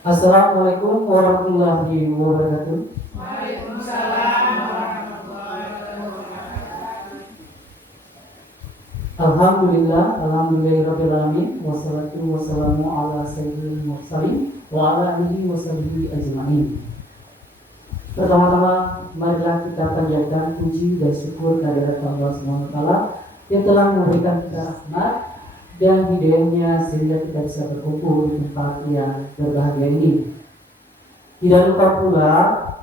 Assalamualaikum warahmatullahi wabarakatuh. Waalaikumsalam warahmatullahi wabarakatuh. Alhamdulillahirabbil alamin wassalatu wassalamu ala sayyidil mursalin wa ala alihi washabihi ajmain. Pertama-tama marilah kita panjatkan puji dan syukur kehadirat Allah Subhanahu wa taala yang telah memberikan kita rahmat dan hidayahnya sehingga kita bisa berkumpul di tempat yang berbahagia ini. Tidak lupa pula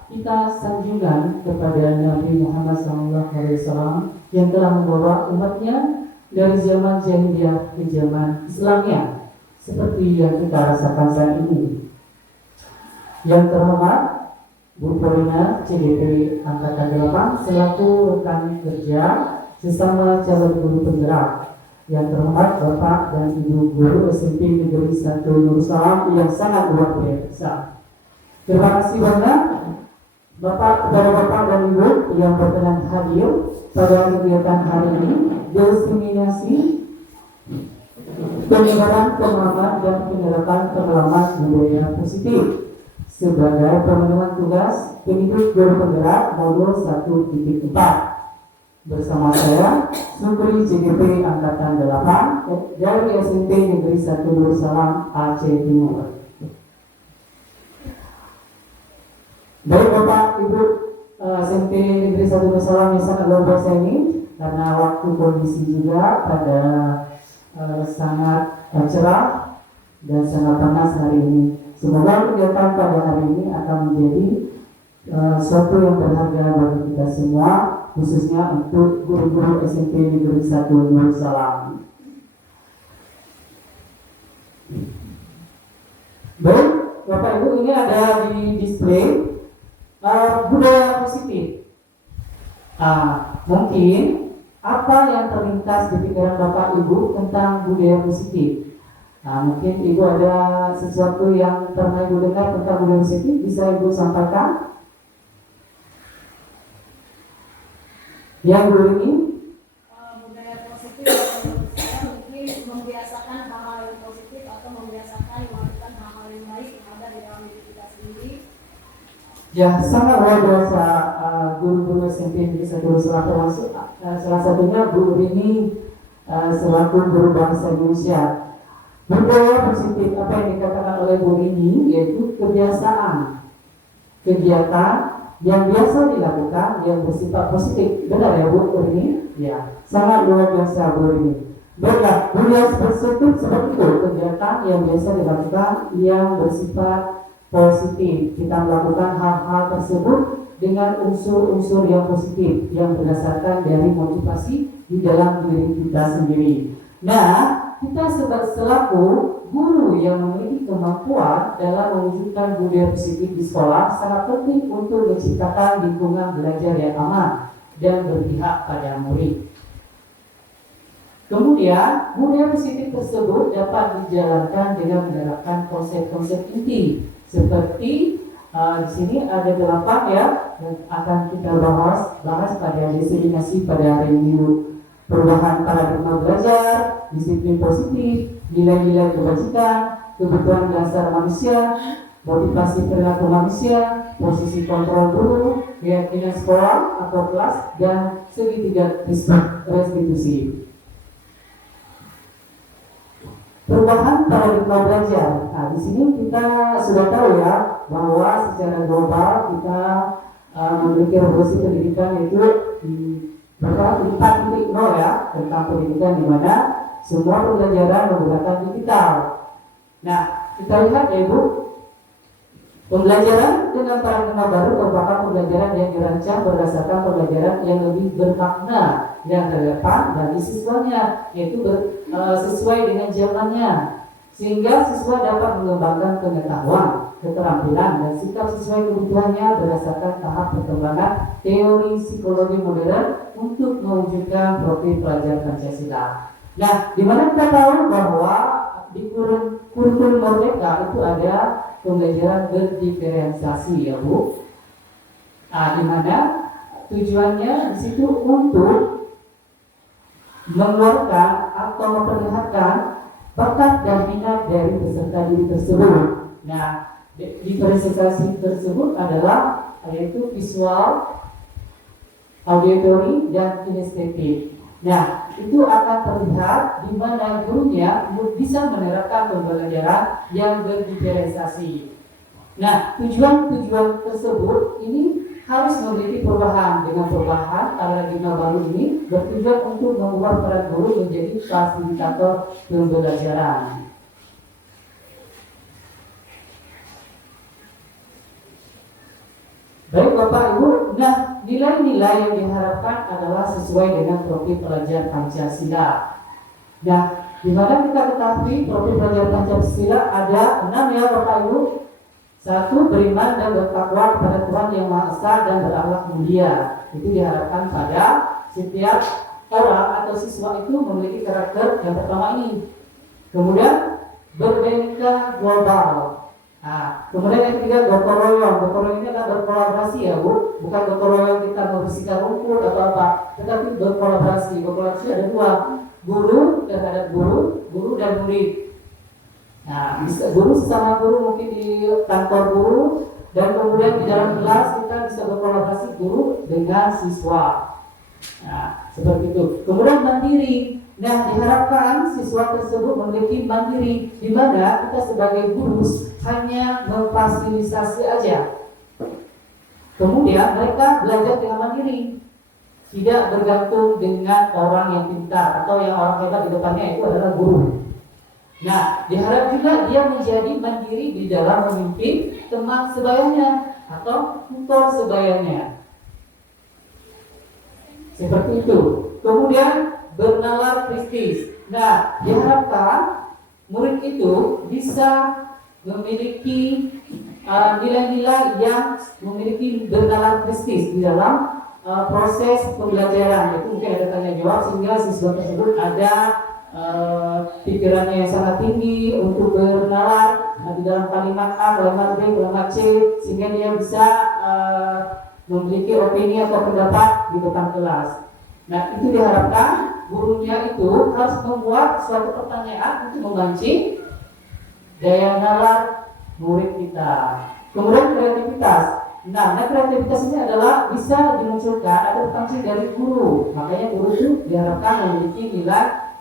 kita sanjungan kepada Nabi Muhammad SAW yang telah membawa umatnya dari zaman jahiliyah ke zaman Islamnya seperti yang kita rasakan saat ini. Yang terhormat Bu Polina CDP Angkatan 8 selaku rekan kerja sesama calon guru penggerak. Yang terhormat Bapak dan Ibu Guru SMP Negeri 1 Nur Salam yang sangat luar biasa. Terima kasih banyak kepada Bapak dan Ibu yang berkenan hadir pada kegiatan hari ini, diseminasi penyebaran pemahaman dan penerapan pengalaman budaya positif sebagai pemenuhan tugas pendidik guru penggerak modul 1.4. Bersama saya, Sukri CGP Angkatan 8 dari SMP Negeri 1 Nur Salam Aceh Timur. Baik Bapak Ibu SMP Negeri 1 Nur Salam yang sangat luar biasa ini, karena waktu kondisi juga pada sangat cerah dan sangat panas hari ini. Semoga kegiatan pada hari ini akan menjadi suatu yang berharga bagi kita semua, khususnya untuk guru-guru SMP Negeri 1 Nur Salam. Baik, Bapak Ibu, ini ada di display budaya positif. Mungkin apa yang terlintas di pikiran Bapak Ibu tentang budaya positif? Mungkin Ibu ada sesuatu yang pernah Ibu dengar tentang budaya positif, bisa Ibu sampaikan? Yang dulu ini Budaya positif menurut saya mungkin membiasakan hal-hal yang positif atau membiasakan melakukan hal-hal yang baik yang ada di dalam diri kita sendiri. ya sangat luar biasa. Guru-guru SMP di satu salah termasuk salah satunya Bu Rini selaku guru bahasa Indonesia. Budaya positif apa yang dikatakan oleh Bu Rini yaitu kebiasaan, kegiatan yang biasa dilakukan yang bersifat positif. Benar ya Bu Rini? Ya, sangat luar biasa Bu Rini. Baiklah, budaya positif seperti itu, kegiatan yang biasa dilakukan yang bersifat positif. Kita melakukan hal-hal tersebut dengan unsur-unsur yang positif yang berdasarkan dari motivasi di dalam diri kita sendiri. Nah, kita selaku guru yang memiliki kemampuan dalam mewujudkan budaya positif di sekolah sangat penting untuk menciptakan lingkungan belajar yang aman dan berpihak pada murid. Kemudian, budaya positif tersebut dapat dijalankan dengan menerapkan konsep-konsep inti seperti di sini ada 8 ya yang akan kita bahas pada diseminasi pada hari ini. Perubahan paradigma belajar, disiplin positif, nilai-nilai kebajikan, kebutuhan dasar manusia, motivasi perilaku manusia, posisi kontrol guru, keyakinan sekolah atau kelas, dan segitiga restitusi. Perubahan paradigma belajar. Nah, di sini kita sudah tahu ya bahwa secara global kita memiliki revolusi pendidikan yaitu berkata 4.0 ya tentang pendidikan di mana semua pembelajaran menggunakan digital. Nah, kita lihat ya Ibu, pembelajaran dengan paradigma baru merupakan pembelajaran yang dirancang berdasarkan pembelajaran yang lebih bermakna yang relevan bagi siswanya, yaitu sesuai dengan zamannya, sehingga siswa dapat mengembangkan pengetahuan, keterampilan, dan sikap sesuai kebutuhannya berdasarkan tahap perkembangan teori psikologi modern untuk mewujudkan profil pelajar Pancasila. Nah, di mana kita tahu bahwa di kurikulum Merdeka itu ada pembelajaran berdiferensiasi ya Bu. Nah, di mana tujuannya di situ untuk mengeluarkan atau memperlihatkan bakat dan minat dari peserta didik tersebut. Nah, Diferensiasi tersebut adalah yaitu visual, auditory, dan kinestetik. Nah, itu akan terlihat di mana gurunya bisa menerapkan pembelajaran yang berdiferensiasi. Nah, tujuan-tujuan tersebut ini harus memiliki perubahan. Dengan perubahan paradigma baru ini bertujuan untuk mengubah peran guru menjadi fasilitator pembelajaran. Baik Bapak Ibu, nah nilai-nilai yang diharapkan adalah sesuai dengan profil pelajar Pancasila. Nah, di mana kita ketahui profil pelajar Pancasila ada 6 ya Bapak Ibu. 1. Beriman dan bertakwa kepada Tuhan Yang Maha Esa dan berakhlak mulia. Itu diharapkan pada setiap orang atau siswa itu memiliki karakter yang pertama ini. Kemudian berbeda global. Nah, kemudian yang ketiga gotong royong. Gotong royong ini adalah berkolaborasi ya Bu, bukan gotong royong kita membersihkan rumput atau apa, tetapi berkolaborasi. Berkolaborasi ada 2, guru terhadap guru dan murid. Nah, bisa guru sesama guru mungkin di kantor guru, dan kemudian di dalam kelas kita bisa berkolaborasi guru dengan siswa. Nah, seperti itu. Kemudian mandiri. Nah, diharapkan siswa tersebut memiliki mandiri, di mana kita sebagai guru hanya memfasilitasi aja. Kemudian mereka belajar dengan mandiri, tidak bergantung dengan orang yang pintar atau yang orang hebat di depannya, itu adalah guru. Nah, diharap juga dia menjadi mandiri di dalam memimpin teman sebayanya atau tutor sebayanya. Seperti itu. Kemudian bernalar kritis. Nah, diharapkan murid itu bisa memiliki nilai-nilai yang memiliki bernalar kritis di dalam proses pembelajaran. Itu mungkin ada tanya jawab sehingga siswa tersebut ada pikirannya yang sangat tinggi untuk bernalar di dalam kalimat A, kalimat B, kalimat C, sehingga dia bisa memiliki opini atau pendapat di depan kelas. Nah, itu diharapkan gurunya itu harus membuat suatu pertanyaan untuk memancing daya nalar murid kita. Kemudian kreativitas. Nah, kreativitas ini adalah bisa dimunculkan atau dipancing dari guru. Makanya guru itu diharapkan memiliki nilai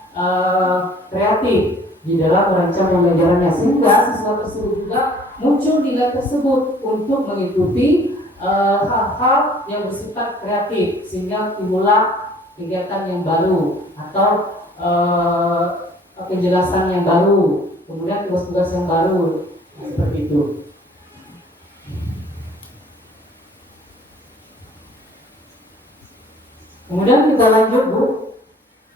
kreatif di dalam merancang pembelajarannya, sehingga siswa tersebut juga muncul nilai tersebut untuk mengikuti hal-hal yang bersifat kreatif, sehingga timbullah kegiatan yang baru atau penjelasan yang baru, kemudian tugas-tugas yang baru, seperti itu. Kemudian kita lanjut Bu,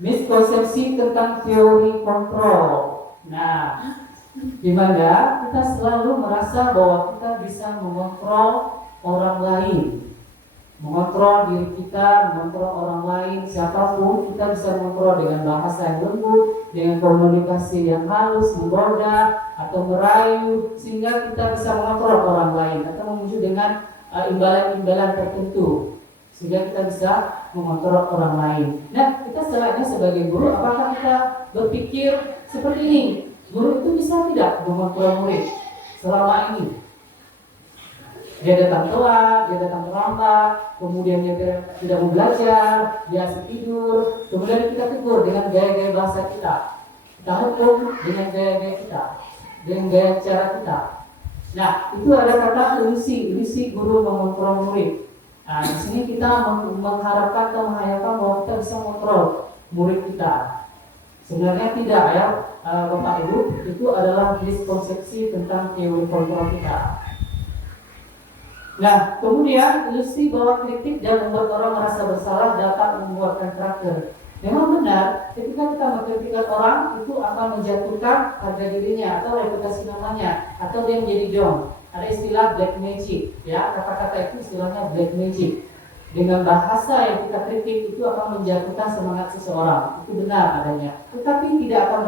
miskonsepsi tentang teori kontrol. Nah, di mana kita selalu merasa bahwa kita bisa mengontrol orang lain, mengontrol diri kita, mengontrol orang lain, siapapun kita bisa mengontrol dengan bahasa yang lembut, dengan komunikasi yang halus, menggoda atau merayu, sehingga kita bisa mengontrol orang lain atau memuju dengan imbalan-imbalan tertentu, sehingga kita bisa mengontrol orang lain. Nah, kita setelahnya sebagai guru, apakah kita berpikir seperti ini? Guru itu bisa tidak mengontrol murid selama ini? Dia datang telat, dia datang terlambat, kemudian dia tidak mau belajar, dia asik tidur, kemudian kita tegur dengan gaya-gaya bahasa kita hukum dengan gaya-gaya kita, dengan gaya cara kita. Nah, itu ada kata ilusi guru mengontrol murid. Nah, di sini kita mengharapkan atau menghayalkan bahwa kita bisa mengontrol murid kita. Sebenarnya tidak ya, Bapak Ibu, itu adalah miskonsepsi tentang teori kontrol kita. Nah, kemudian ilusi bahwa kritik dan membuat orang merasa bersalah dapat membuatkan karakter. Memang benar, ketika kita mengkritikkan orang, itu akan menjatuhkan harga dirinya atau reputasi namanya, atau dia menjadi down. Ada istilah black magic, ya, kata-kata itu istilahnya black magic. Dengan bahasa yang kita kritik itu akan menjatuhkan semangat seseorang, itu benar adanya. Tetapi tidak akan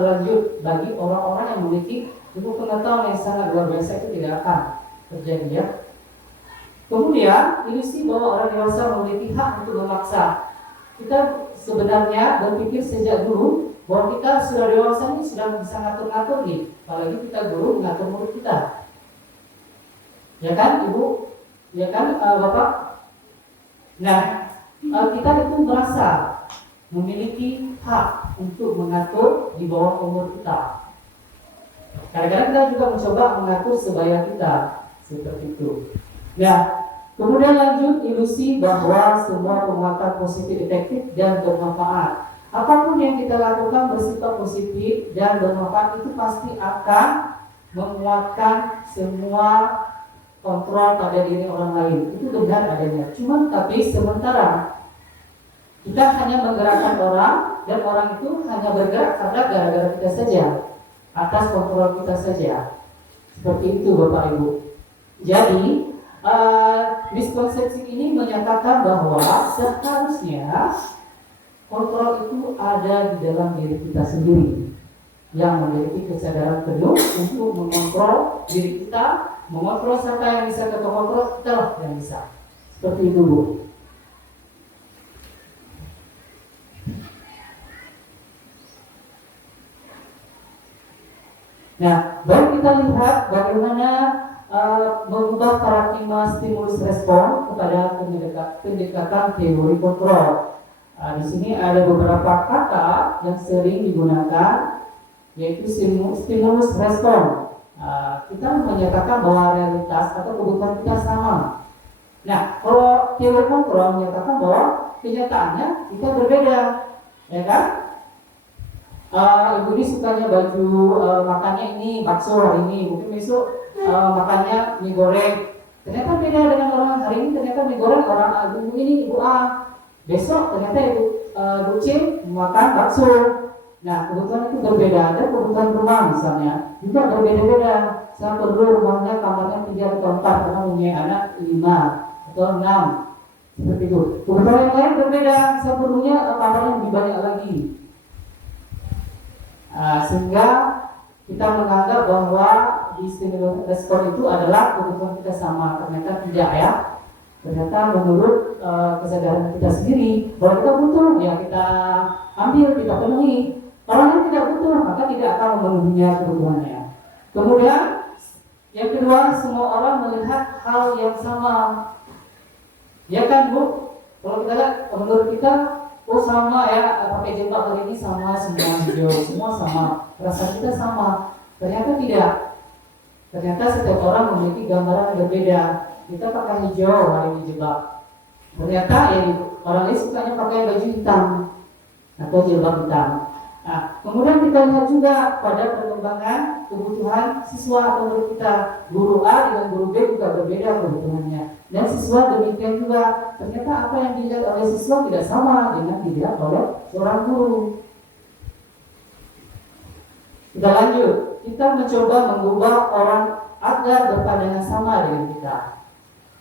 berlanjut bagi orang-orang yang memiliki ilmu pengetahuan yang sangat luar biasa, itu tidak akan terjadi ya. Kemudian ilusi bahwa orang dewasa memiliki hak untuk memaksa. Kita sebenarnya berpikir sejak dulu bahwa kita sudah dewasa ini sudah bisa ngatur-ngatur nih, apalagi kita guru mengatur murid kita, ya kan ibu, ya kan bapak. Nah kita itu merasa memiliki hak untuk mengatur di bawah umur kita. Kadang-kadang kita juga mencoba mengatur sebaya kita seperti itu. Nah, kemudian lanjut ilusi bahwa semua penguatan positif efektif dan bermanfaat. Apapun yang kita lakukan bersifat positif dan bermanfaat itu pasti akan menguatkan semua kontrol pada diri orang lain. Itu benar adanya. Cuma tapi sementara kita hanya menggerakkan orang dan orang itu hanya bergerak karena gara-gara kita saja, atas kontrol kita saja. Seperti itu Bapak Ibu. Jadi miskonsepsi ini menyatakan bahwa seharusnya kontrol itu ada di dalam diri kita sendiri, yang memiliki kesadaran penuh untuk mengontrol diri kita, mengontrol siapa yang bisa kita kontrol, kita lah yang bisa. Seperti itu Bu. Nah, baru kita lihat bagaimana mengubah paradigma stimulus respon kepada pendekatan teori kontrol. Di sini ada beberapa kata yang sering digunakan, yaitu stimulus respon. Kita menyatakan bahwa realitas atau kebutuhan kita sama. Nah, kalau teori kontrol menyatakan bahwa kenyataannya kita berbeda, ya kan? Ibu ini sukanya baju makannya ini bakso hari ini, mungkin besok makannya mie goreng. Ternyata beda dengan orang hari ini, ternyata mie goreng orang ibu ini ibu A. Besok ternyata ibu C makan bakso. Nah, kebutuhan itu berbeda. Ada kebutuhan rumah misalnya juga berbeda-beda. Saya perlu rumahnya kamarnya 3 atau 4 karena punya anak 5 atau 6. Seperti itu. Kebutuhan yang lain berbeda. Saya perlunya kamarnya lebih banyak lagi. Sehingga kita menganggap bahwa di stimulus respon itu adalah kebutuhan kita sama. Ternyata tidak ya. Ternyata menurut kesadaran kita sendiri bahwa kita butuh, ya kita ambil, kita penuhi. Kalau yang tidak butuh, maka tidak akan memenuhinya kebutuhannya. Kemudian yang kedua, semua orang melihat hal yang sama. Ya kan Bu? Kalau kita lihat, menurut kita oh sama ya, pakai jilbab hari ini sama, semua hijau, semua sama, perasaan kita sama. Ternyata tidak. Ternyata setiap orang memiliki gambaran yang berbeda. Kita pakai hijau hari ini jilbab. Ternyata ya orang lain sukanya pakai baju hitam atau jilbab hitam. Nah, kemudian kita lihat juga pada perkembangan kebutuhan siswa atau murid kita. Guru A dengan guru B juga berbeda kebutuhannya. Dan siswa demikian juga. Ternyata apa yang dilihat oleh siswa tidak sama dengan dilihat oleh seorang guru. Kita lanjut. Kita mencoba mengubah orang agar berpandangan sama dengan kita.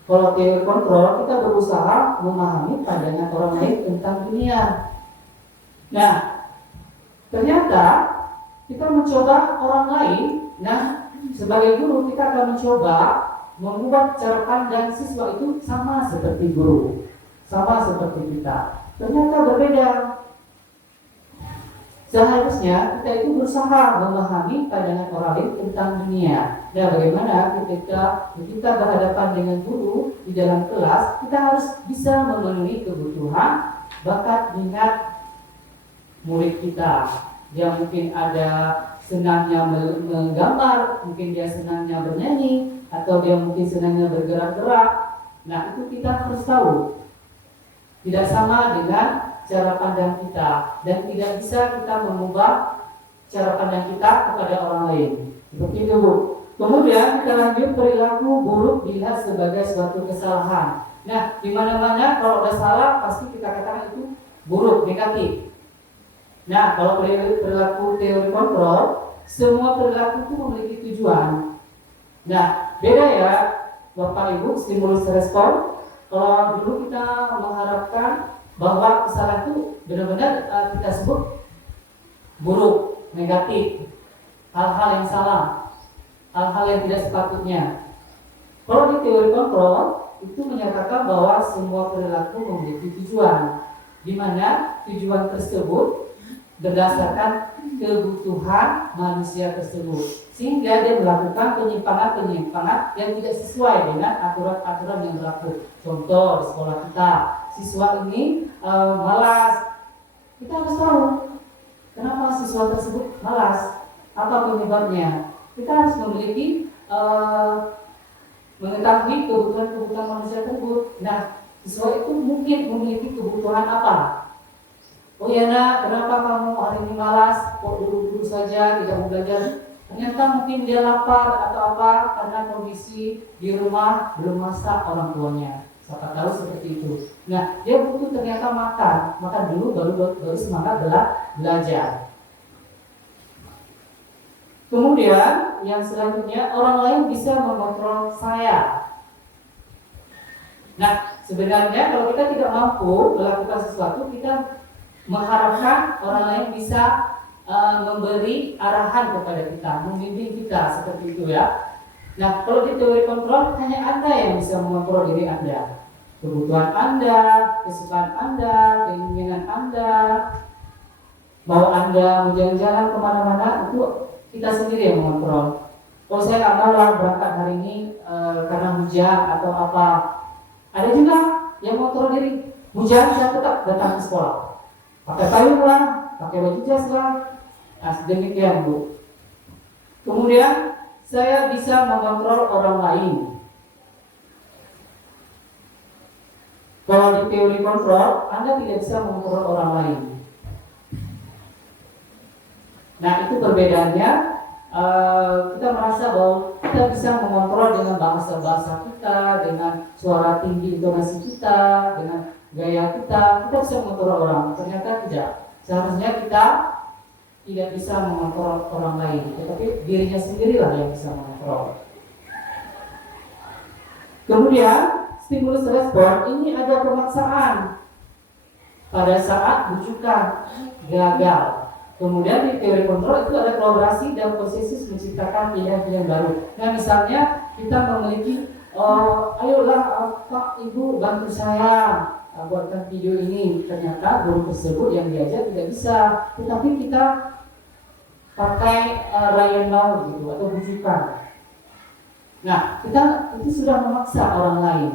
Kalau teori kontrol, kita berusaha memahami pandangan orang lain tentang dunia. Nah, ternyata kita mencoba orang lain. Nah, sebagai guru kita akan mencoba membuat cara pandang siswa itu sama seperti guru, sama seperti kita. Ternyata berbeda. Seharusnya kita itu berusaha memahami pandangan orang lain tentang dunia. Dan bagaimana ketika kita berhadapan dengan guru di dalam kelas, kita harus bisa memenuhi kebutuhan bakat minat murid kita. Dia mungkin ada senangnya menggambar, mungkin dia senangnya bernyanyi, atau dia mungkin senangnya bergerak-gerak. Nah, itu kita harus tahu. Tidak sama dengan cara pandang kita, dan tidak bisa kita mengubah cara pandang kita kepada orang lain. Seperti itu Bu. Kemudian kita lanjut, perilaku buruk dilihat sebagai suatu kesalahan. Nah, di mana-mana kalau ada salah pasti kita katakan itu buruk, negatif. Nah, kalau perilaku teori kontrol, semua perilaku itu memiliki tujuan. Nah, beda ya Bapak Ibu, stimulus respon. Kalau dulu kita mengharapkan bahwa kesalahan itu benar-benar kita sebut buruk, negatif, hal-hal yang salah, hal-hal yang tidak sepatutnya. Kalau di teori kontrol itu menyatakan bahwa semua perilaku memiliki tujuan. di mana tujuan tersebut berdasarkan kebutuhan manusia tersebut, sehingga dia melakukan penyimpangan yang tidak sesuai dengan aturan-aturan yang berlaku. Contoh di sekolah kita, siswa ini malas. Kita harus tahu kenapa siswa tersebut malas, apa penyebabnya. Kita harus memiliki mengetahui kebutuhan manusia tersebut. Nah, siswa itu mungkin memiliki kebutuhan apa? Oh ya nak, kenapa kamu hari ini malas? Kok duduk-duduk saja, tidak mau belajar? Ternyata mungkin dia lapar atau apa karena kondisi di rumah belum masak orang tuanya. Siapa tahu seperti itu. Nah, dia butuh ternyata makan dulu baru semangat belajar. Kemudian yang selanjutnya, orang lain bisa mengontrol saya. Nah, sebenarnya kalau kita tidak mampu melakukan sesuatu, kita mengharapkan orang lain bisa memberi arahan kepada kita, membimbing kita seperti itu ya. Nah, kalau di teori kontrol, hanya Anda yang bisa mengontrol diri Anda. Kebutuhan Anda, kesukaan Anda, keinginan Anda, mau Anda mau jalan-jalan kemana-mana, itu kita sendiri yang mengontrol. Kalau saya nggak mau lah berangkat hari ini karena hujan atau apa, ada juga yang mengontrol diri. Hujan, saya tetap datang ke sekolah. Pakai payung lah, pakai baju jas lah. Nah, demikian Bu. Kemudian saya bisa mengontrol orang lain. Kalau di teori kontrol, Anda tidak bisa mengontrol orang lain. Nah, itu perbedaannya. Kita merasa bahwa kita bisa mengontrol dengan bahasa kita, dengan suara tinggi intonasi kita, dengan gaya kita bisa mengontrol orang. Ternyata tidak. Seharusnya kita tidak bisa mengontrol orang lain, tetapi dirinya sendirilah yang bisa mengontrol. Kemudian stimulus respon ini ada pemaksaan pada saat bujukan gagal. Kemudian di teori kontrol itu ada kolaborasi dan proses menciptakan pilihan-pilihan baru. Nah, misalnya kita memiliki ayolah Pak Ibu bantu saya buatkan video ini. Ternyata guru tersebut yang diajar tidak bisa, tetapi kita pakai rayon gitu atau bujukan. Nah, kita itu sudah memaksa orang lain,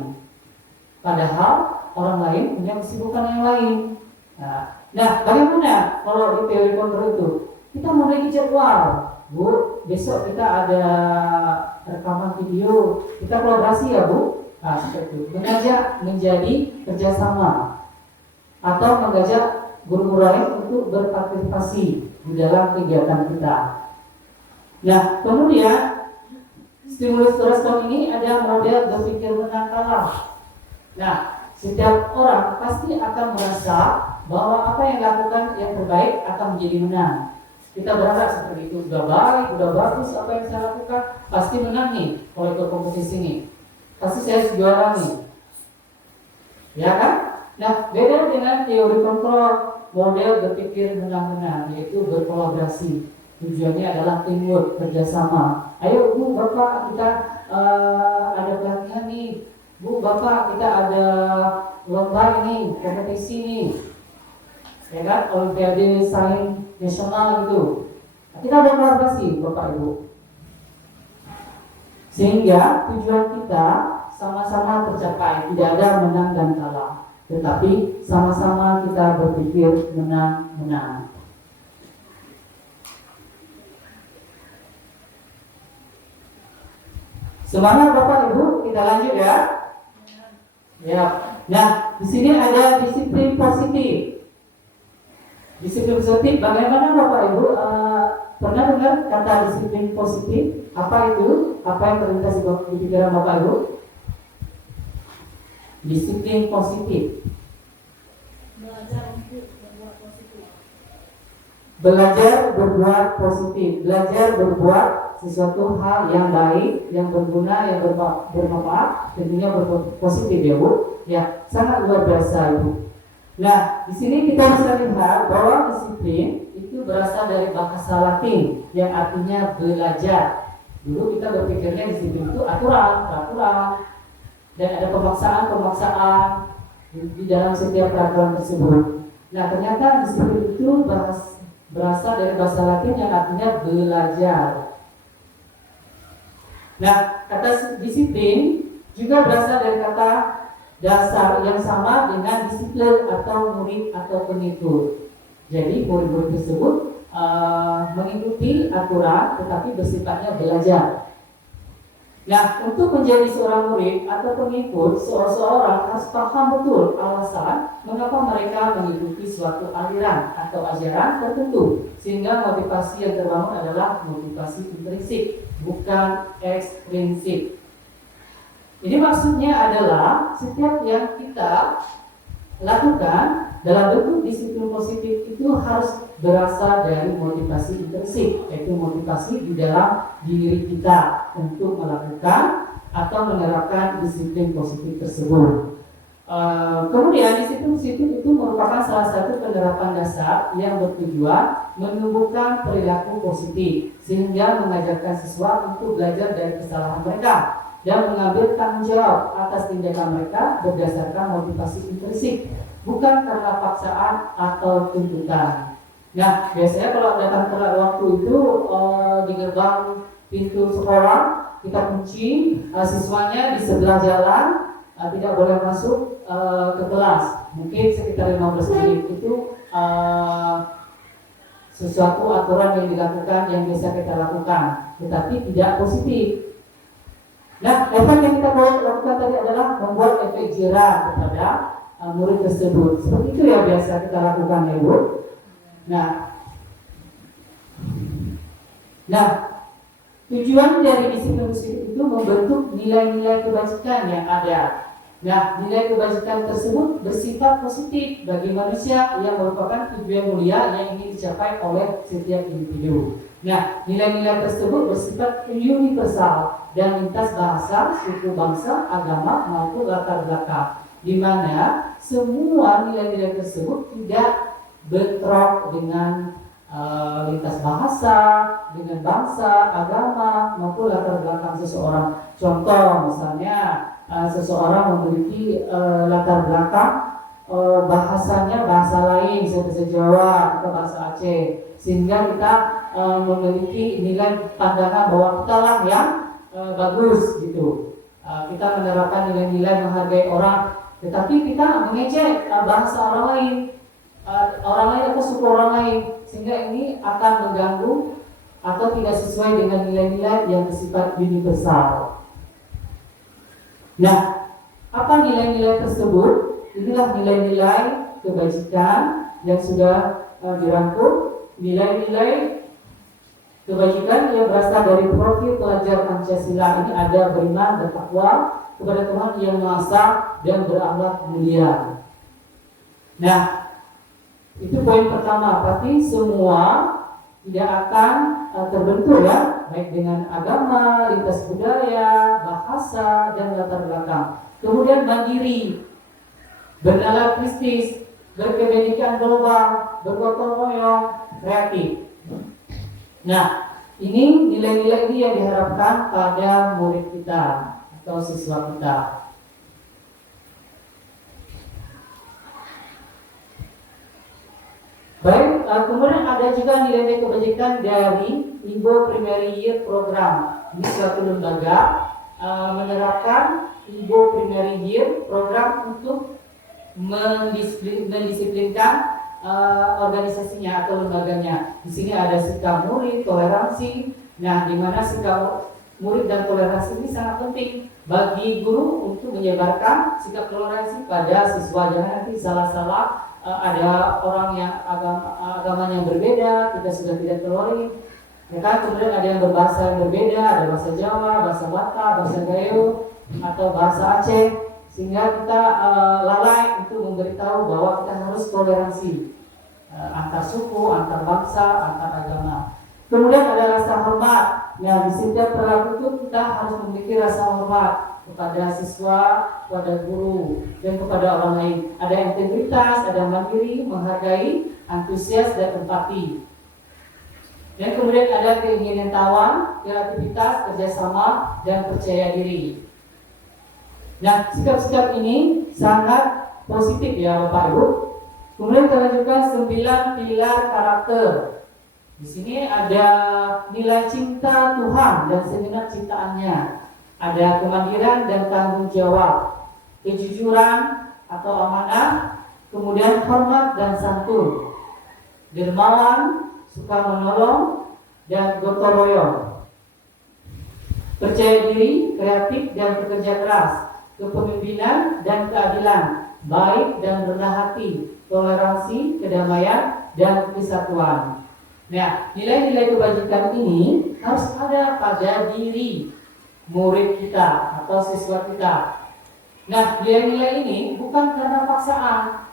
padahal orang lain punya kesibukan yang lain. Nah, bagaimana kalau di teori kontrol itu? Kita memiliki jadwal, Bu. Besok kita ada rekaman video, kita kolaborasi ya Bu. Nah, seperti itu. Mengajak menjadi kerjasama atau mengajak guru-guru lain untuk berpartisipasi di dalam kegiatan kita. Nah, kemudian stimulus respon ini ada model berpikir menang kalah. Nah, setiap orang pasti akan merasa bahwa apa yang dilakukan yang terbaik akan menjadi menang. Kita berharap seperti itu, udah baik, udah bagus apa yang saya lakukan, pasti menang nih kalau ikut kompetisi ini. Pasti saya juara nih. Ya kan? Nah, beda dengan teori kontrol, model berpikir menang-menang, yaitu berkolaborasi. Tujuannya adalah teamwork, kerjasama. Ayo Bu, Bapak, kita ada pelatihan nih. Bu, Bapak, kita ada lomba ini, kompetisi nih. Ya kan, Olimpiade Sains Nasional gitu. Nah, kita berkolaborasi, Bapak Ibu. Sehingga tujuan kita sama-sama tercapai, tidak ada menang dan kalah, tetapi sama-sama kita berpikir menang-menang. Semangat Bapak Ibu, kita lanjut ya. Ya. Nah, di sini ada disiplin positif. Disiplin positif, bagaimana Bapak Ibu pernah dengar kata disiplin positif? Apa itu? Apa yang terlintas di pikiran Bapak Ibu? Disiplin positif. Belajar untuk berbuat positif. Belajar berbuat positif. Belajar berbuat sesuatu hal yang baik, yang berguna, yang bermanfaat, tentunya berpositif ya Bu. Ya, sangat luar biasa Ibu. Nah, di sini kita bisa lihat bahwa disiplin itu berasal dari bahasa Latin yang artinya belajar. Dulu kita berpikirnya disiplin itu peraturan, dan ada pemaksaan. di dalam setiap peraturan tersebut. Nah, ternyata disiplin itu berasal dari bahasa Latin yang artinya belajar. Nah, kata disiplin juga berasal dari kata dasar yang sama dengan disiplin atau murid atau pengikut. Jadi murid-murid tersebut mengikuti aturan tetapi bersifatnya belajar. Nah, untuk menjadi seorang murid atau pengikut, seorang harus paham betul alasan mengapa mereka mengikuti suatu aliran atau ajaran tertentu, sehingga motivasi yang terbangun adalah motivasi intrinsik, bukan ekstrinsik. Ini maksudnya adalah setiap yang kita lakukan dalam bentuk disiplin positif itu harus berasal dari motivasi intrinsik, yaitu motivasi di dalam diri kita untuk melakukan atau menerapkan disiplin positif tersebut. Kemudian disiplin positif itu merupakan salah satu penerapan dasar yang bertujuan menumbuhkan perilaku positif sehingga mengajarkan siswa untuk belajar dari kesalahan mereka dan mengambil tanggung jawab atas tindakan mereka berdasarkan motivasi intrinsik, bukan karena paksaan atau tuntutan. Nah, biasanya kalau datang telat waktu itu di gerbang pintu sekolah kita kunci, siswanya di sebelah jalan tidak boleh masuk ke kelas. Mungkin sekitar 15 menit itu sesuatu aturan yang dilakukan yang bisa kita lakukan, tetapi tidak positif. Nah, efek yang kita lakukan tadi adalah membuat efek jerah kepada murid tersebut. Seperti itu ya biasa kita lakukan ya Bu. Nah, tujuan dari disiplin positif itu membentuk nilai-nilai kebajikan yang ada. Nah, nilai kebajikan tersebut bersifat positif bagi manusia yang merupakan tujuan mulia yang ingin dicapai oleh setiap individu. Nah, nilai-nilai tersebut bersifat universal dan lintas bahasa, suku, bangsa, agama maupun latar belakang, di mana semua nilai-nilai tersebut tidak bentrok dengan lintas bahasa, dengan bangsa, agama maupun latar belakang seseorang. Contoh misalnya seseorang memiliki latar belakang bahasanya bahasa lain, bahasa Jawa atau bahasa Aceh, sehingga kita memiliki nilai pandangan bahwa kita lah yang bagus gitu. Kita menerapkan nilai-nilai menghargai orang, tetapi kita mengejek bahasa orang lain atau suku orang lain, sehingga ini akan mengganggu atau tidak sesuai dengan nilai-nilai yang bersifat universal. Nah, apa nilai-nilai tersebut? Inilah nilai-nilai kebajikan yang sudah dirangkum. Nilai-nilai kebajikan yang berasal dari profil pelajar Pancasila ini ada beriman, bertakwa kepada Tuhan Yang Maha Esa dan berakhlak mulia. Nah, itu poin pertama. Tapi semua tidak akan terbentuk ya, baik dengan agama, lintas budaya, bahasa, dan latar belakang. Kemudian mandiri, bernalar kritis, berkebenekaan global, bergotong royong, kreatif. Nah, ini nilai-nilai ini yang diharapkan pada murid kita atau siswa kita. Baik, kemudian ada juga nilai-nilai kebajikan dari Ibo Primary Year Program. Ini suatu lembaga menerapkan Ibo Primary Year Program untuk mendisiplinkan organisasinya atau lembaganya. Di sini ada sikap murid, toleransi. Nah, di mana sikap murid dan toleransi ini sangat penting bagi guru untuk menyebarkan sikap toleransi pada siswa. Jangan nanti salah-salah ada orang yang agamanya yang berbeda, kita sudah tidak tolerir, ya kan? Kemudian ada yang berbahasa yang berbeda, ada bahasa Jawa, bahasa Batak, bahasa Gayo, atau bahasa Aceh, sehingga kita lalai untuk memberitahu bahwa kita harus toleransi antar suku, antar bangsa, antar agama. Kemudian ada rasa hormat. Nah, di setiap perilaku itu kita harus memiliki rasa hormat kepada siswa, kepada guru, dan kepada orang lain. Ada integritas, ada mandiri, menghargai, antusias, dan empati. Dan kemudian ada keinginan tawan, kreativitas, kerjasama, dan percaya diri. Nah, sikap-sikap ini sangat positif ya Bapak Ibu. Kemudian kita lanjutkan 9 pilar karakter. Di sini ada nilai cinta Tuhan dan segenap ciptaannya. Ada kemandirian dan tanggung jawab, kejujuran atau amanah, kemudian hormat dan santun, dermawan, suka menolong, dan gotong royong. Percaya diri, kreatif dan bekerja keras, kepemimpinan dan keadilan, baik dan rendah hati, toleransi, kedamaian, dan kesatuan. Nah, nilai-nilai kebajikan ini harus ada pada diri murid kita atau siswa kita. Nah, nilai-nilai ini bukan karena paksaan,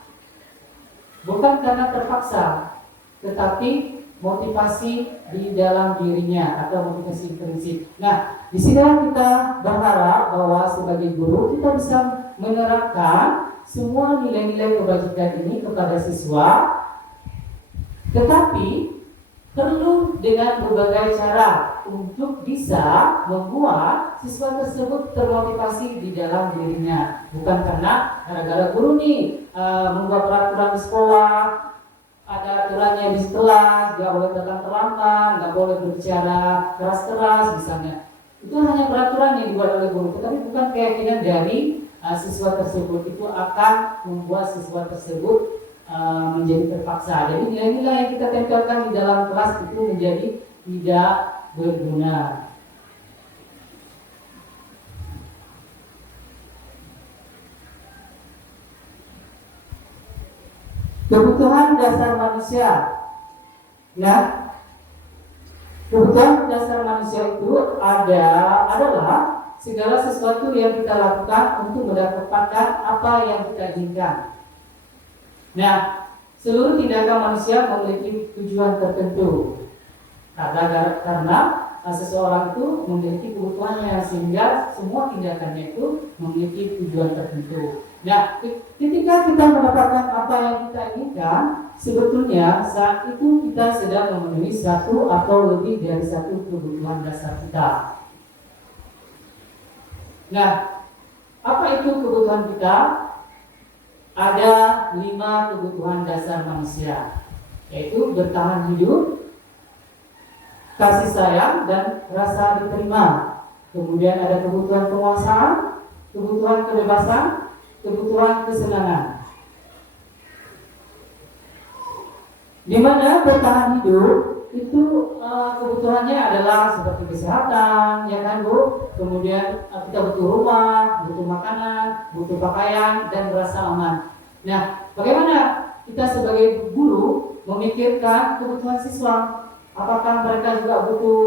bukan karena terpaksa, tetapi motivasi di dalam dirinya atau motivasi intrinsik. Nah, di sini kita berharap bahwa sebagai guru kita bisa menerapkan semua nilai-nilai kebajikan ini kepada siswa, tetapi perlu dengan berbagai cara untuk bisa membuat siswa tersebut termotivasi di dalam dirinya. Bukan karena gara-gara guru nih membuat peraturan di sekolah, ada aturannya di kelas, nggak boleh datang terlambat, nggak boleh berbicara keras-keras misalnya. Itu hanya peraturan yang dibuat oleh guru, tetapi bukan keyakinan dari siswa tersebut. Itu akan membuat siswa tersebut menjadi terpaksa. Jadi nilai-nilai yang kita tempelkan di dalam kelas itu menjadi tidak berguna. Kebutuhan dasar manusia. Nah, kebutuhan dasar manusia itu adalah segala sesuatu yang kita lakukan untuk mendapatkan apa yang kita inginkan. Nah, seluruh tindakan manusia memiliki tujuan tertentu. Karena seseorang itu memiliki kebutuhannya, sehingga semua tindakannya itu memiliki tujuan tertentu. Nah, ketika kita mendapatkan apa yang kita inginkan, sebetulnya saat itu kita sedang memenuhi satu atau lebih dari satu kebutuhan dasar kita. Nah, apa itu kebutuhan kita? Ada 5 kebutuhan dasar manusia, yaitu bertahan hidup, kasih sayang, dan rasa diterima. Kemudian ada kebutuhan penguasaan, kebutuhan kebebasan, kebutuhan kesenangan. Di mana bertahan hidup itu kebutuhannya adalah seperti kesehatan, ya kan Bu? Kemudian kita butuh rumah, butuh makanan, butuh pakaian, dan merasa aman. Nah, bagaimana kita sebagai guru memikirkan kebutuhan siswa? Apakah mereka juga butuh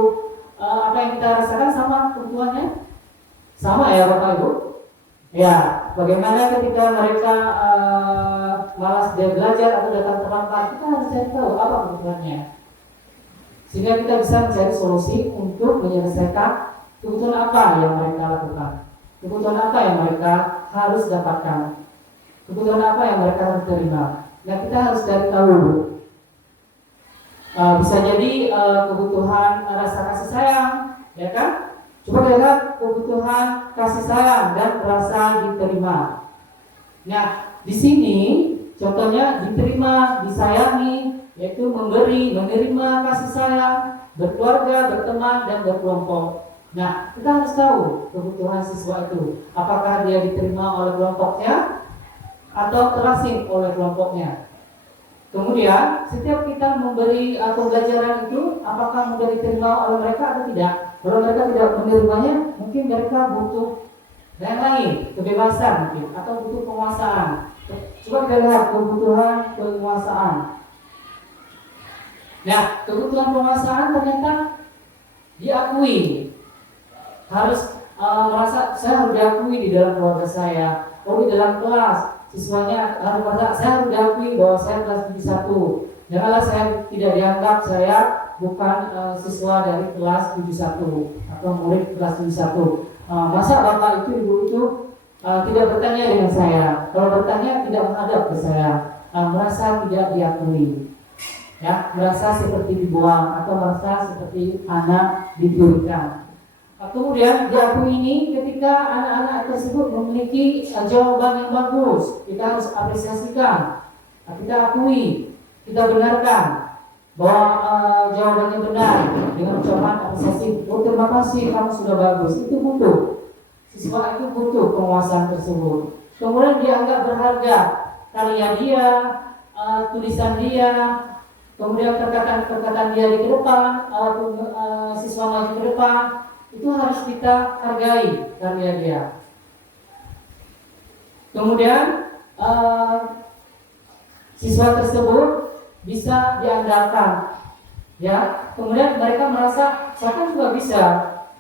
apa yang kita rasakan sama kebutuhannya? Sama ya Bapak Ibu? Ya, bagaimana ketika mereka malas dia belajar atau datang terlambat, kita harus cari tahu apa kebutuhannya, sehingga kita bisa mencari solusi untuk menyelesaikan kebutuhan apa yang mereka lakukan, kebutuhan apa yang mereka harus dapatkan, kebutuhan apa yang mereka harus terima. Nah, kita harus cari tahu. Bisa jadi kebutuhan rasa kasih sayang, ya kan? Coba lihat kebutuhan kasih sayang dan rasa diterima. Nah, di sini contohnya diterima, disayangi, yaitu memberi, menerima kasih sayang, berkeluarga, berteman, dan berkelompok. Nah, kita harus tahu kebutuhan siswa itu. Apakah dia diterima oleh kelompoknya atau terasing oleh kelompoknya. Kemudian, setiap kita memberi pembelajaran itu, apakah mudah diterima oleh mereka atau tidak? Kalau mereka tidak menerimanya, mungkin mereka butuh yang lain, kebebasan mungkin, atau butuh penguasaan. Coba kita lihat kebutuhan penguasaan. Nah, kebutuhan penguasaan ternyata diakui. Harus merasa saya harus diakui di dalam keluarga saya. Oh, di dalam kelas siswanya harus merasa saya harus diakui bahwa saya kelas 71. Janganlah saya tidak dianggap saya bukan siswa dari kelas 71 atau murid kelas 71. Masa bapak itu ibu itu tidak bertanya dengan saya. Kalau bertanya tidak menghadap ke saya, merasa tidak diakui, ya, merasa seperti dibuang atau merasa seperti anak dicurikan. Kemudian di aku ini ketika anak-anak tersebut memiliki jawaban yang bagus, kita harus apresiasikan, kita akui, kita benarkan bahwa jawabannya benar dengan ucapan apresiasi. Oh terima kasih kamu sudah bagus. Itu butuh. Siswa itu butuh penguasaan tersebut. Kemudian dianggap berharga karya dia, tulisan dia, kemudian perkataan dia di depan, siswa maju ke depan. Itu harus kita hargai karya dia. Kemudian siswa tersebut bisa diandalkan, ya. Kemudian mereka merasa saya kan juga bisa.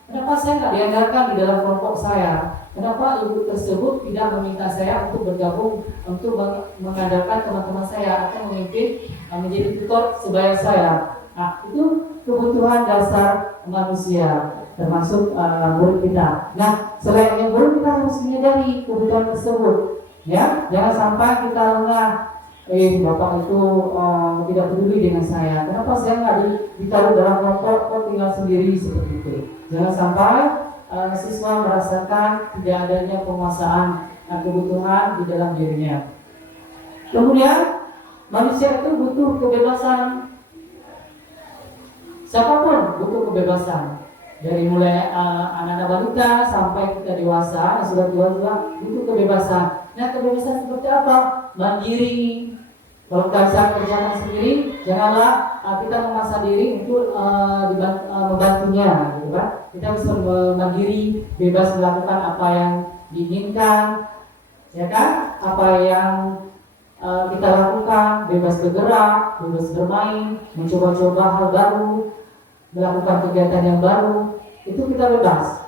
Kenapa saya nggak diandalkan di dalam kelompok saya? Kenapa ibu tersebut tidak meminta saya untuk bergabung untuk mengandalkan teman-teman saya atau memimpin menjadi tutor sebaya saya? Nah, itu kebutuhan dasar manusia, termasuk murid kita. Nah, selain guru kita harus menyadari kebutuhan tersebut, ya. Jangan sampai kita lengah. Bapak itu tidak peduli dengan saya. Kenapa saya nggak ditaruh dalam kelompok, kok tinggal sendiri seperti itu? Jangan sampai siswa merasakan tidak adanya penguasaan kebutuhan di dalam dirinya. Kemudian manusia itu butuh kebebasan. Siapapun butuh kebebasan. Dari mulai anak-anak balita sampai kita dewasa, sudah tua juga butuh kebebasan. Nah, kebebasan seperti apa? Mandiri. Kalau kita bisa kerjakan sendiri, janganlah kita memaksa diri untuk membantunya, gitu kan? Kita bisa mandiri, bebas melakukan apa yang diinginkan, ya kan? Apa yang kita lakukan, bebas bergerak, bebas bermain, mencoba-coba hal baru, melakukan kegiatan yang baru, itu kita bebas.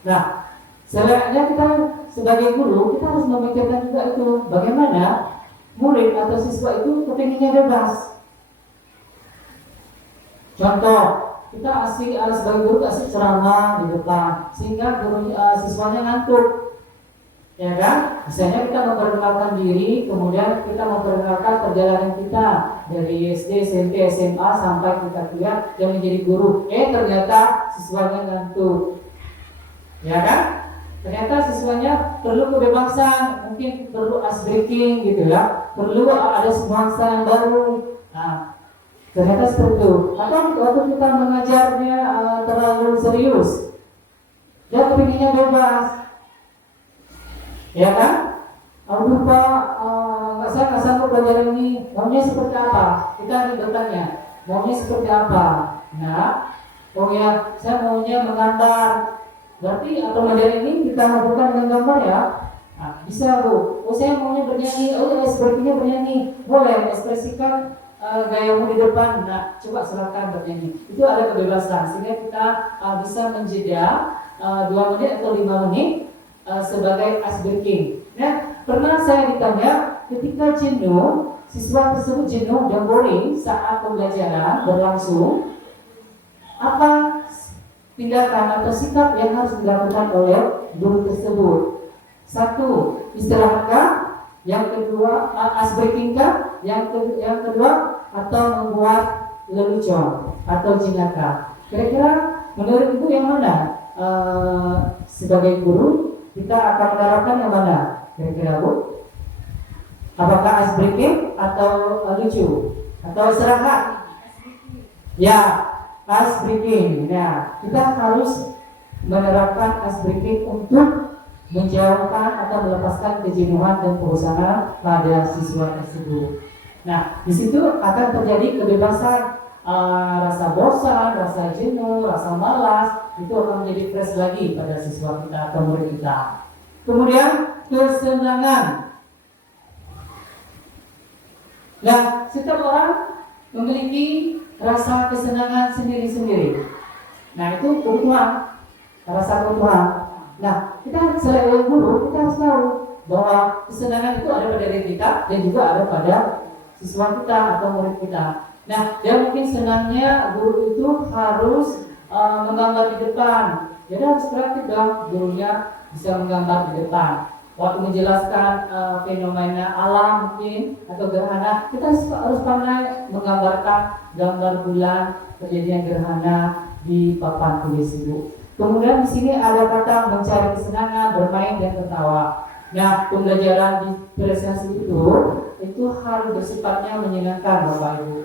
Nah, selainnya kita sebagai guru, kita harus memikirkan juga itu, bagaimana murid atau siswa itu kepinginnya bebas. Contoh, kita sebagai guru asik ceramah di depan, sehingga guru siswanya ngantuk, ya kan? Misalnya kita memperkenalkan diri, kemudian kita memperkenalkan perjalanan kita dari SD, SMP, SMA sampai kita kuliah yang menjadi guru. Ternyata siswanya ngantuk, ya kan? Ternyata siswanya perlu kebebasan, mungkin perlu ice breaking gitu ya, perlu ada nuansa yang baru. Nah, ternyata seperti itu. Atau waktu kita mengajarnya terlalu serius, dia kepinginnya bebas, ya kan? Aduh Pak, saya nggak sanggup belajar ini. Maunya seperti apa? Kita bertanya, maunya seperti apa? Nah, oh ya, saya maunya menggambar. Berarti atau model ini kita lakukan dengan gambar ya. Nah, bisa Bu. Oh saya maunya bernyanyi. Oh ya sepertinya bernyanyi. Boleh ekspresikan gayamu di depan. Nah coba silakan bernyanyi. Itu ada kebebasan sehingga kita bisa menjeda 2 menit atau 5 menit sebagai ice breaking. Nah pernah saya ditanya ketika jenuh, siswa tersebut jenuh dan boring saat pembelajaran berlangsung, apa tindakan atau sikap yang harus dilakukan oleh guru tersebut? 1. Istirahatkah? Yang kedua, ice breaking kah? Yang kedua, atau membuat lelucon atau jinaka. Kira-kira menurut Ibu yang mana? Sebagai guru kita akan menerapkan yang mana? Kira-kira Bu? Apakah ice breaking atau lucu? Atau istirahat? Ya, ice breaking. Nah, kita harus menerapkan ice breaking untuk menjauhkan atau melepaskan kejenuhan dan kebosanan pada siswa tersebut. Nah, di situ akan terjadi kebebasan, rasa bosan, rasa jenuh, rasa malas, itu akan menjadi fresh lagi pada siswa kita atau murid kita. Kemudian kesenangan. Nah, setiap orang memiliki rasa kesenangan sendiri-sendiri. Nah itu kebutuhan, rasa kebutuhan. Nah kita sebagai guru kita harus tahu bahwa kesenangan itu ada pada diri kita dan juga ada pada siswa kita atau murid kita. Nah dia mungkin senangnya guru itu harus menggambar di depan. Jadi harus kreatif dong gurunya bisa menggambar di depan. waktu menjelaskan fenomena alam mungkin atau gerhana, kita harus pandai menggambarkan gambar bulan terjadinya gerhana di papan tulis itu. Kemudian di sini ada kata mencari kesenangan, bermain dan tertawa. Nah, pembelajaran di presentasi itu harus bersifatnya menyenangkan, Bapak Ibu.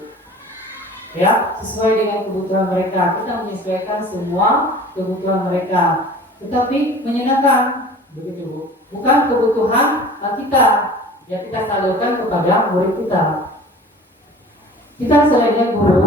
Ya, sesuai dengan kebutuhan mereka. Kita menyesuaikan semua kebutuhan mereka, tetapi menyenangkan, begitu Bu. Bukan kebutuhan kita, ya kita salurkan kepada murid kita. Kita selainnya guru,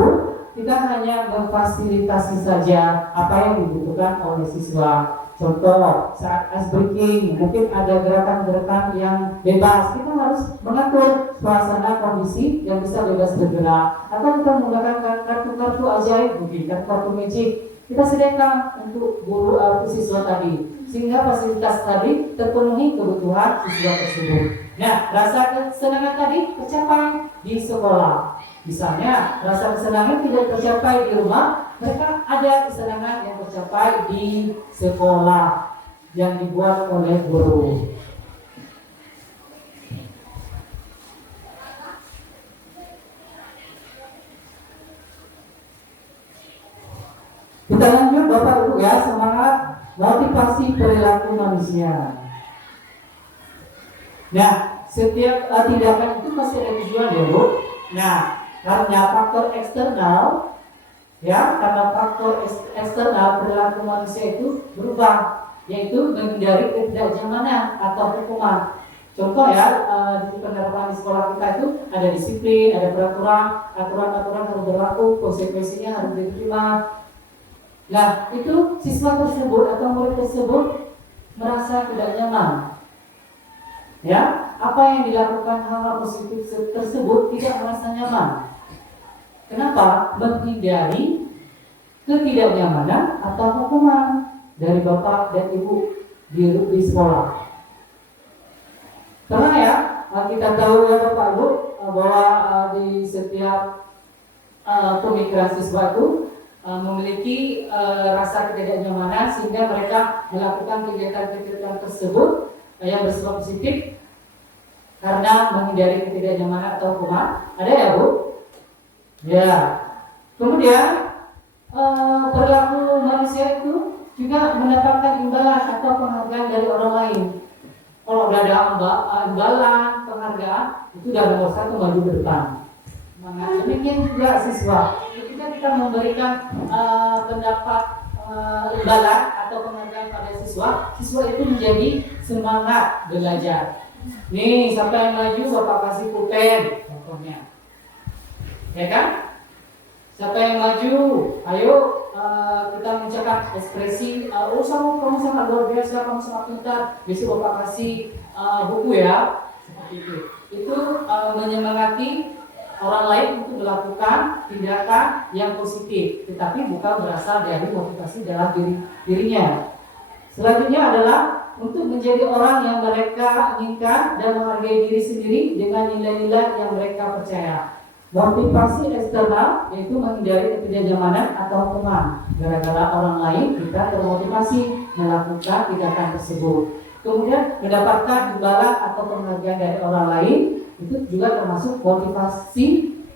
kita hanya memfasilitasi saja apa yang dibutuhkan oleh siswa. Contoh, saat ice breaking, mungkin ada gerakan-gerakan yang bebas. Kita harus mengatur suasana kondisi yang bisa bebas bergerak. Atau kita menggunakan kartu-kartu ajaib, mungkin kartu magic. Kita sediakan untuk guru atau siswa tadi, sehingga fasilitas tadi terpenuhi kebutuhan siswa tersebut. Nah, rasa kesenangan tadi tercapai di sekolah. Misalnya, rasa kesenangan tidak tercapai di rumah, mereka ada kesenangan yang tercapai di sekolah yang dibuat oleh guru. Kita lanjut Bapak Ibu ya, semangat motivasi perilaku manusia. Nah, setiap tindakan itu pasti ada tujuan ya Bu. Nah, karena faktor eksternal, ya karena faktor eksternal perilaku manusia itu berubah, yaitu menghindari ketidaknyamanan atau hukuman. Contoh ya, di penerapan di sekolah kita itu ada disiplin, ada peraturan, aturan-aturan harus berlaku, konsekuensinya harus diterima. Nah, itu siswa tersebut atau murid tersebut merasa tidak nyaman. Ya, apa yang dilakukan hal-hal positif tersebut tidak merasa nyaman. Kenapa? Menghindari ketidaknyamanan atau hukuman dari bapak dan ibu di sekolah. Karena ya, kita tahu ya Bapak Ibu bahwa di setiap pemikiran siswa itu memiliki rasa ketidaknyamanan sehingga mereka melakukan kegiatan-kegiatan tersebut yang bersifat positif karena menghindari ketidaknyamanan atau hukuman. Ada ya Bu? Ya. Kemudian perilaku manusia itu juga mendapatkan imbalan atau penghargaan dari orang lain. Kalau udah ada imbalan, penghargaan, itu udah nomor satu maju ke depan. Demikian juga siswa. Ketika kita memberikan pendapat imbalan atau penghargaan pada siswa, siswa itu menjadi semangat belajar. Nih, siapa yang maju Bapak kasih pulpen contohnya. Ya kan? Siapa yang maju? Ayo kita mengucapkan ekspresi oh kamu sangat luar biasa, kamu sangat pintar. Besok Bapak kasih buku ya. Seperti itu. Itu menyemangati orang lain untuk melakukan tindakan yang positif, tetapi bukan berasal dari motivasi dalam dirinya. Selanjutnya adalah untuk menjadi orang yang mereka inginkan dan menghargai diri sendiri dengan nilai-nilai yang mereka percaya. Motivasi eksternal yaitu menghindari ketidaknyamanan atau hukuman. Gara-gara orang lain kita termotivasi melakukan tindakan tersebut. Kemudian mendapatkan imbalan atau penghargaan dari orang lain itu juga termasuk motivasi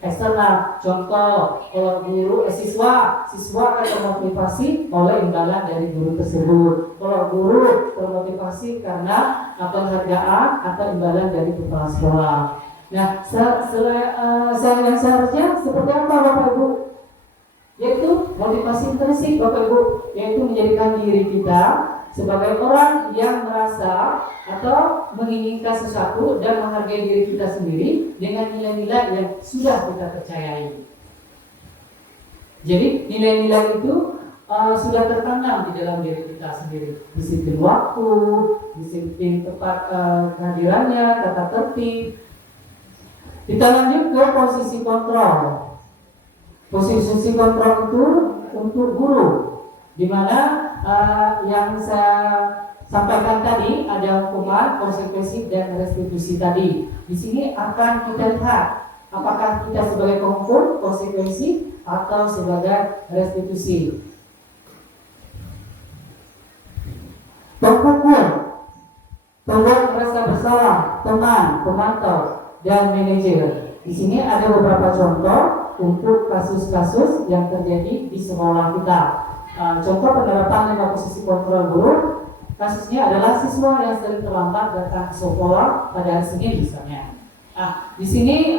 eksternal. Contoh, kalau guru siswa akan termotivasi oleh imbalan dari guru tersebut. Kalau guru termotivasi karena penghargaan atau imbalan dari kepala sekolah. Nah, yang seharusnya seperti apa Bapak Ibu? Yaitu motivasi intrinsik Bapak Ibu, yaitu menjadikan diri kita sebagai orang yang merasa atau menginginkan sesuatu dan menghargai diri kita sendiri dengan nilai-nilai yang sudah kita percayai. Jadi nilai-nilai itu sudah tertanam di dalam diri kita sendiri. Disiplin waktu, disiplin tempat kehadirannya, tata tertib. Kita lanjut ke posisi kontrol. Posisi kontrol itu untuk guru, di mana yang saya sampaikan tadi ada hukuman, konsekuensi dan restitusi tadi. Di sini akan kita lihat apakah kita sebagai penghukum, konsekuensi atau sebagai restitusi. Penghukum, pembuat teman, pemantau, dan manajer. Di sini ada beberapa contoh untuk kasus-kasus yang terjadi di sekolah kita. Contoh penerapan 5 posisi kontrol guru. Kasusnya adalah siswa yang sering terlambat datang ke sekolah pada hari Senin misalnya. Di sini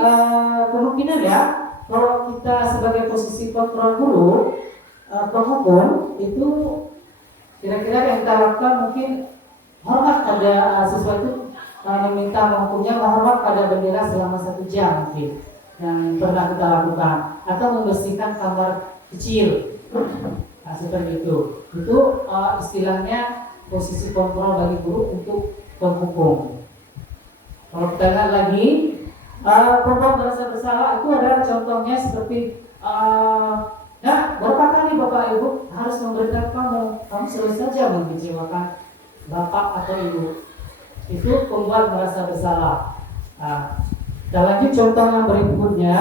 kemungkinan ya, kalau kita sebagai posisi kontrol guru, penghukum itu kira-kira yang kita lakukan mungkin hormat pada siswa itu, meminta penghukumnya menghormat pada bendera selama 1 jam mungkin yang pernah kita lakukan, atau membersihkan kamar kecil. Seperti itu istilahnya posisi kontrol bagi guru untuk penghukum. Kalau kita lihat lagi, perempuan merasa bersalah itu adalah contohnya seperti berapa kali Bapak Ibu harus memberitahu kamu selalu saja mengecewakan Bapak atau Ibu. Itu pembuat merasa bersalah. Kita lanjut contoh yang berikutnya.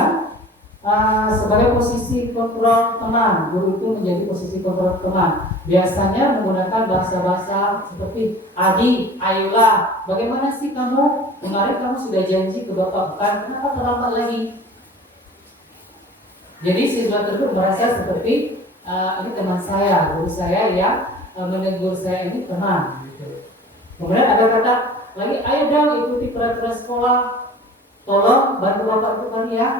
Sebagai posisi kontrol teman, guru itu menjadi posisi kontrol teman. Biasanya menggunakan bahasa-bahasa seperti Adi, ayolah, bagaimana sih kamu? Kemarin kamu sudah janji ke Bapak, bukan? Kenapa terlambat lagi? Jadi siswa tersebut merasa seperti ini teman saya, guru saya yang menegur saya ini teman. Gitu. Kemudian ada kata lagi, ayo dong ikuti peraturan sekolah, tolong bantu Bapak itu kali ya.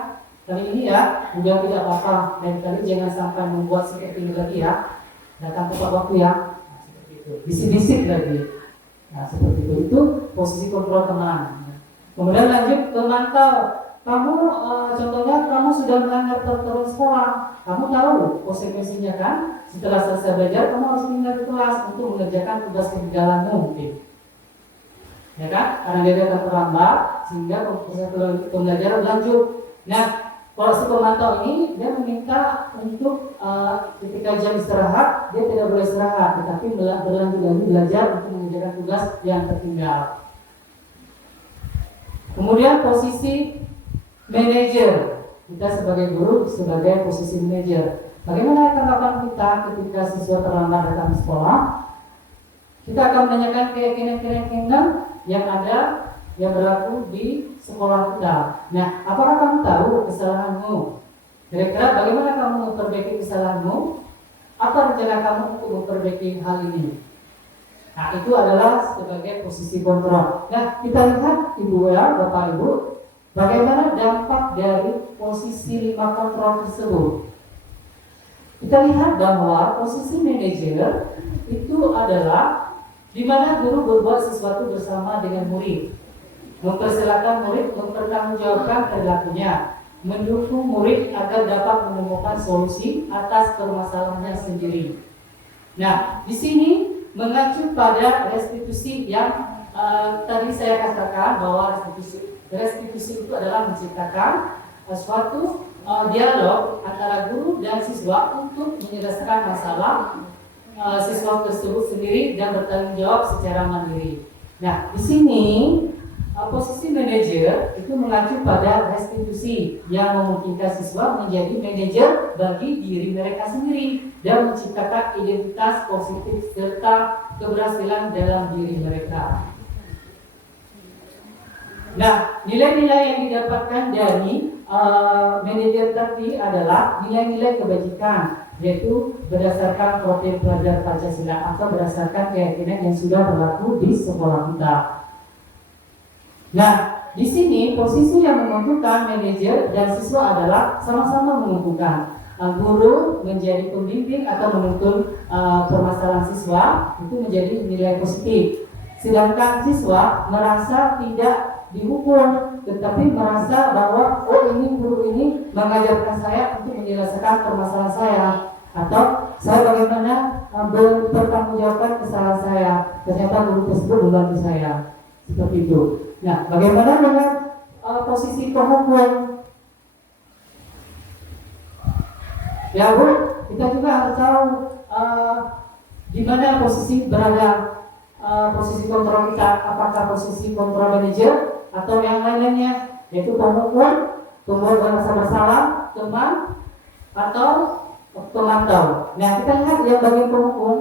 Kali ini ya, udah tidak apa-apa. Dan kali jangan sampai membuat seperti ini lagi ya. Datang tepat waktu ya. Seperti itu. Bisik-bisik lagi. Seperti itu. Itu posisi kontrol teman. Kemudian lanjut ke mantau. Kamu contohnya kamu sudah melanggar peraturan sekolah. Kamu tahu konsekuensinya kan? Setelah selesai belajar, kamu harus pindah ke kelas untuk mengerjakan tugas ketinggalanmu mungkin. Ya kan? Karena dia datang terlambat sehingga proses pembelajaran lanjut. Nah, kalau si pemantau ini dia meminta untuk ketika jam istirahat dia tidak boleh istirahat, tetapi berlanjut lagi belajar untuk mengerjakan tugas yang tertinggal. Kemudian posisi manajer, kita sebagai guru sebagai posisi manajer. Bagaimana tanggapan kita ketika siswa terlambat datang ke sekolah? Kita akan menanyakan keyakinan-keyakinan yang ada yang berlaku di sekolah kita. Nah, apakah kamu tahu kesalahanmu? Kira-kira bagaimana kamu memperbaiki kesalahanmu? Apa rencana kamu untuk memperbaiki hal ini? Nah, itu adalah sebagai posisi kontrol. Nah, kita lihat Ibu ya, Bapak Ibu, bagaimana dampak dari posisi 5 kontrol tersebut. Kita lihat bahwa posisi manajer itu adalah di mana guru berbuat sesuatu bersama dengan murid. Mempersilahkan murid mempertanggungjawabkan perilakunya, mendukung murid agar dapat menemukan solusi atas permasalahannya sendiri. Nah, di sini mengacu pada restitusi yang tadi saya katakan bahwa restitusi itu adalah menciptakan suatu dialog antara guru dan siswa untuk menyelesaikan masalah siswa tersebut sendiri dan bertanggung jawab secara mandiri. Nah, di sini posisi manajer itu mengacu pada restitusi yang memungkinkan siswa menjadi manajer bagi diri mereka sendiri dan menciptakan identitas positif serta keberhasilan dalam diri mereka. Nah, nilai-nilai yang didapatkan dari manajer tadi adalah nilai-nilai kebajikan, yaitu berdasarkan profil pelajar Pancasila atau berdasarkan keyakinan yang sudah berlaku di sekolah kita. Nah, di sini posisi yang menentukan manajer dan siswa adalah sama-sama menentukan. Guru menjadi pembimbing atau menuntun permasalahan siswa itu menjadi nilai positif. Sedangkan siswa merasa tidak dihukum, tetapi merasa bahwa ini guru ini mengajarkan saya untuk menyelesaikan permasalahan saya, atau saya bagaimana bertanggungjawabkan kesalahan saya. Ternyata guru tersebut membantu saya. Seperti itu. Nah, bagaimana dengan posisi penghukum? Ya Bu, kita juga harus tahu di mana posisi berada posisi kontrol kita. Apakah posisi kontrol manajer atau yang lain-lainnya, yaitu penghukum, pembuat merasa bersalah, teman, atau pemantau. Nah, kita lihat yang bagian penghukum.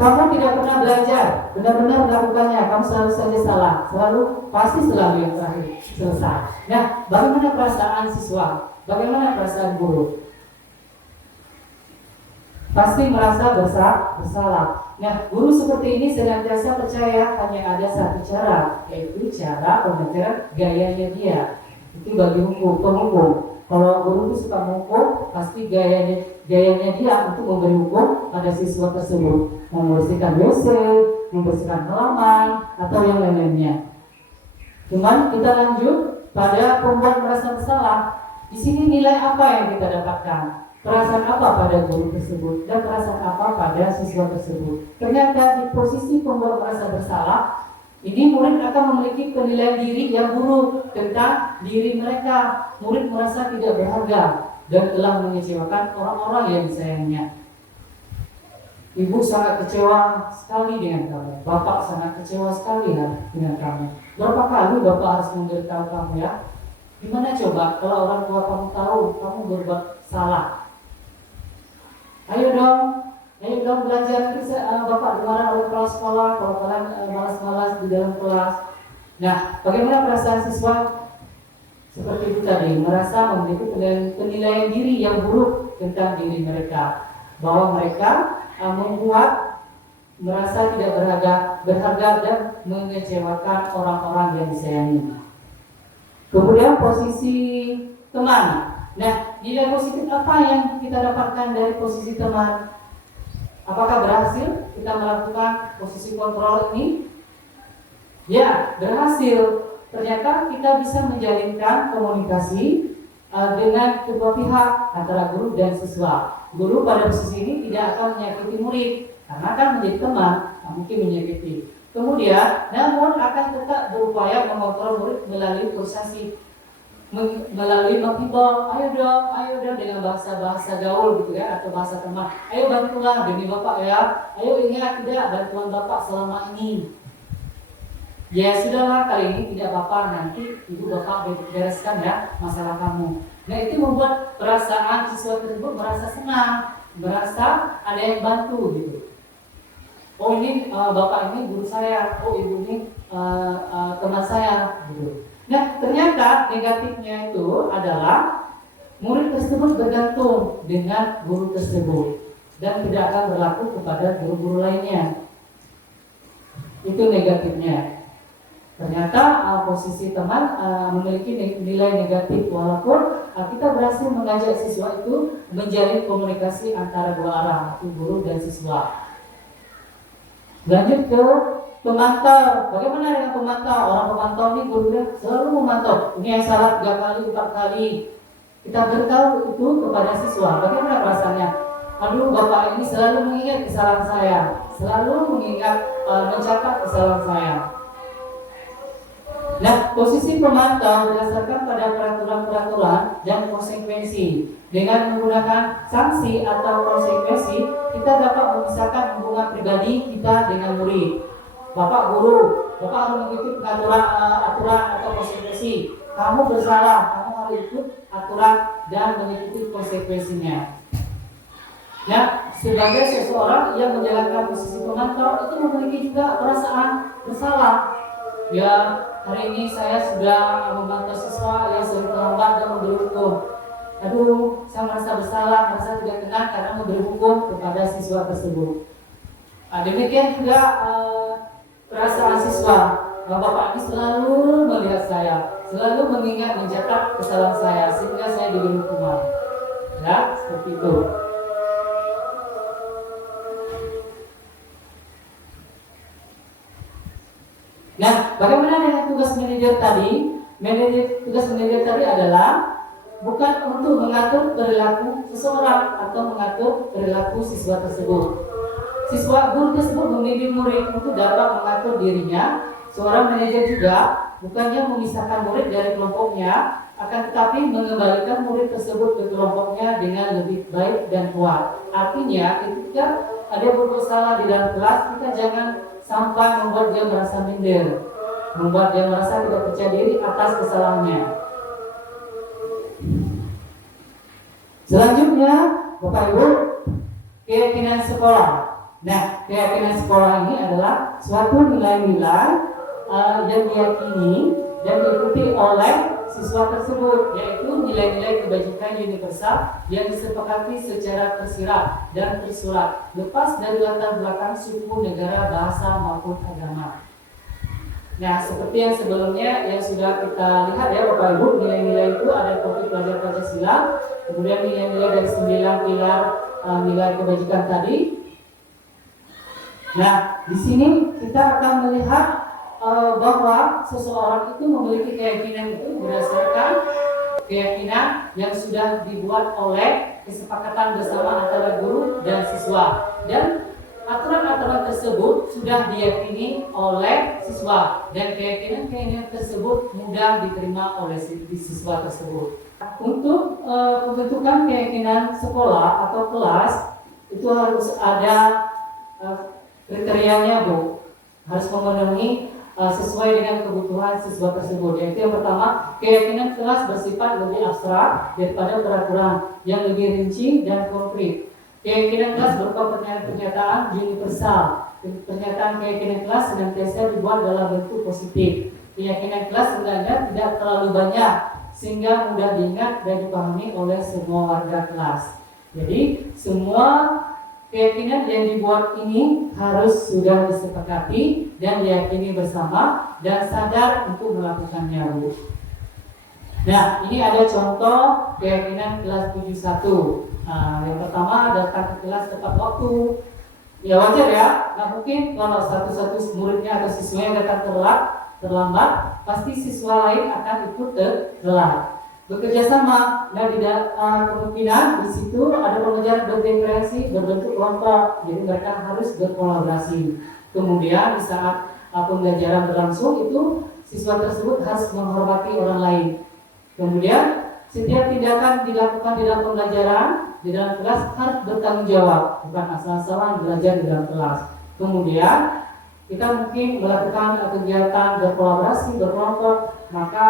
Kamu tidak pernah belajar, benar-benar melakukannya, kamu selalu saja salah, pasti selalu yang terakhir selesai. Nah, bagaimana perasaan siswa? Bagaimana perasaan guru? Pasti merasa bersalah. Nah, guru seperti ini senantiasa percaya hanya ada satu cara, yaitu cara pembelajaran gayanya dia. Itu bagi penghukum. Kalau guru itu suka menghukum, pasti gayanya dia untuk memberi hukum pada siswa tersebut, membersihkan WC, membersihkan halaman, atau yang lain-lainnya. Cuman kita lanjut pada pembuat merasa bersalah. Di sini nilai apa yang kita dapatkan? Perasaan apa pada guru tersebut dan perasaan apa pada siswa tersebut? Ternyata di posisi pembuat merasa bersalah, ini murid akan memiliki penilaian diri yang buruk tentang diri mereka. Murid merasa tidak berharga dan telah mengecewakan orang-orang yang disayangnya. Ibu sangat kecewa sekali dengan kamu. Bapak sangat kecewa sekali dengan kamu. Berapa kali Bapak harus memberitahu kamu ya? Gimana coba kalau orang tua kamu tahu kamu berbuat salah? Ayo dong belajar. Bapak dimarah oleh kepala sekolah kalau kalian malas-malas di dalam kelas. Nah, bagaimana perasaan siswa? Seperti itu tadi, merasa memiliki penilaian diri yang buruk tentang diri mereka, bahwa mereka membuat merasa tidak berharga dan mengecewakan orang-orang yang disayangi. Kemudian posisi teman. Nah, nilai positif apa yang kita dapatkan dari posisi teman? Apakah berhasil kita melakukan posisi kontrol ini? Ya, berhasil. Ternyata kita bisa menjalinkan komunikasi dengan kedua pihak antara guru dan siswa. Guru pada posisi ini tidak akan menyakiti murid karena akan menjadi teman, mungkin menyakiti. Kemudian, namun akan tetap berupaya mengontrol murid melalui proses melalui menghibur, ayo dong dengan bahasa gaul gitu ya, atau bahasa teman. Ayo bantulah demi Bapak ya. Ayo ingat tidak bantuan Bapak selama ini. Ya sudahlah, kali ini tidak apa-apa, nanti ibu Bapak bereskan ya masalah kamu. Nah, itu membuat perasaan siswa tersebut merasa senang, merasa ada yang bantu gitu. Oh ini Bapak ini guru saya, oh ibu ini teman saya gitu. Nah, ternyata negatifnya itu adalah murid tersebut bergantung dengan guru tersebut dan tidak akan berlaku kepada guru-guru lainnya. Itu negatifnya. Ternyata posisi teman memiliki nilai negatif, walaupun kita berhasil mengajak siswa itu menjalin komunikasi antara dua arah, guru dan siswa. Lanjut ke pemantau. Bagaimana dengan pemantau? Orang pemantau ini gurunya selalu memantau. Ini yang salah 3 kali, 4 kali. Kita beritahu itu kepada siswa. Bagaimana perasaannya? Aduh, Bapak ini selalu mengingat kesalahan saya, selalu mengingat mencatat kesalahan saya. Nah, posisi pemantau berdasarkan pada peraturan-peraturan dan konsekuensi. Dengan menggunakan sanksi atau konsekuensi, kita dapat memisahkan hubungan pribadi kita dengan murid. Bapak guru, Bapak harus mengikuti aturan atau konsekuensi. Kamu bersalah, kamu harus ikut aturan dan mengikuti konsekuensinya. Ya, sebagai seseorang yang menjalankan posisi pemantau itu memiliki juga perasaan bersalah. Ya, hari ini saya sudah memantau siswa yang sering terlambat dan memberi hukum. Aduh, saya merasa bersalah, merasa tidak tenang karena memberi hukum kepada siswa tersebut. Demikian juga perasaan siswa. Bapak ini selalu melihat saya, selalu mengingat, mencatat kesalahan saya sehingga saya diberi hukuman. Ya, seperti itu. Nah, bagaimana dengan tugas manajer tadi? Tugas manajer tadi adalah bukan untuk mengatur perilaku seseorang atau mengatur perilaku siswa tersebut. Siswa guru tersebut membimbing murid untuk dapat mengatur dirinya. Seorang manajer juga bukannya memisahkan murid dari kelompoknya, akan tetapi mengembalikan murid tersebut ke kelompoknya dengan lebih baik dan kuat. Artinya, ketika ada berbuat salah di dalam kelas, kita jangan sampai membuat dia merasa minder, membuat dia merasa tidak percaya diri atas kesalahannya. Selanjutnya, Bapak Ibu, keyakinan sekolah. Nah, keyakinan sekolah ini adalah suatu nilai-nilai yang diyakini dan diikuti oleh siswa tersebut, yaitu nilai-nilai kebajikan universal yang disepakati secara tersirat dan tersurat, lepas dari latar belakang suku, negara, bahasa maupun agama. Nah, seperti yang sebelumnya yang sudah kita lihat ya Bapak Ibu, nilai-nilai itu ada topik pelajar Pancasila, kemudian nilai-nilai dari 9 pilar nilai kebajikan tadi. Nah, di sini kita akan melihat bahwa seseorang itu memiliki keyakinan itu berdasarkan keyakinan yang sudah dibuat oleh kesepakatan bersama antara guru dan siswa, dan aturan-aturan tersebut sudah diyakini oleh siswa dan keyakinan tersebut mudah diterima oleh siswa tersebut. Untuk pembentukan keyakinan sekolah atau kelas itu harus ada kriterianya Bu, harus memenuhi sesuai dengan kebutuhan siswa tersebut. Yaitu yang pertama, keyakinan kelas bersifat lebih abstrak daripada peraturan yang lebih rinci dan konkret. Keyakinan kelas berupa pernyataan universal. Pernyataan keyakinan kelas senantiasa dibuat dalam bentuk positif. Keyakinan kelas hendaknya tidak terlalu banyak sehingga mudah diingat dan dipahami oleh semua warga kelas. Jadi semua keyakinan yang dibuat ini harus sudah disepakati dan diyakini bersama dan sadar untuk melakukannya, Bu. Nah, ini ada contoh keyakinan kelas 71. Yang pertama, datang ke kelas tepat waktu. Ya wajar ya, nggak mungkin kalau satu-satu muridnya atau siswanya datang terlambat, pasti siswa lain akan ikut telat. Bekerja sama, nah tidak kemungkinan di situ ada pengajaran berinteraksi berbentuk kelompok, jadi mereka harus berkolaborasi. Kemudian di saat pembelajaran berlangsung itu siswa tersebut harus menghormati orang lain. Kemudian setiap tindakan dilakukan di dalam pembelajaran di dalam kelas harus bertanggung jawab, bukan asal-asalan belajar di dalam kelas. Kemudian kita mungkin melakukan kegiatan berkolaborasi berkelompok, maka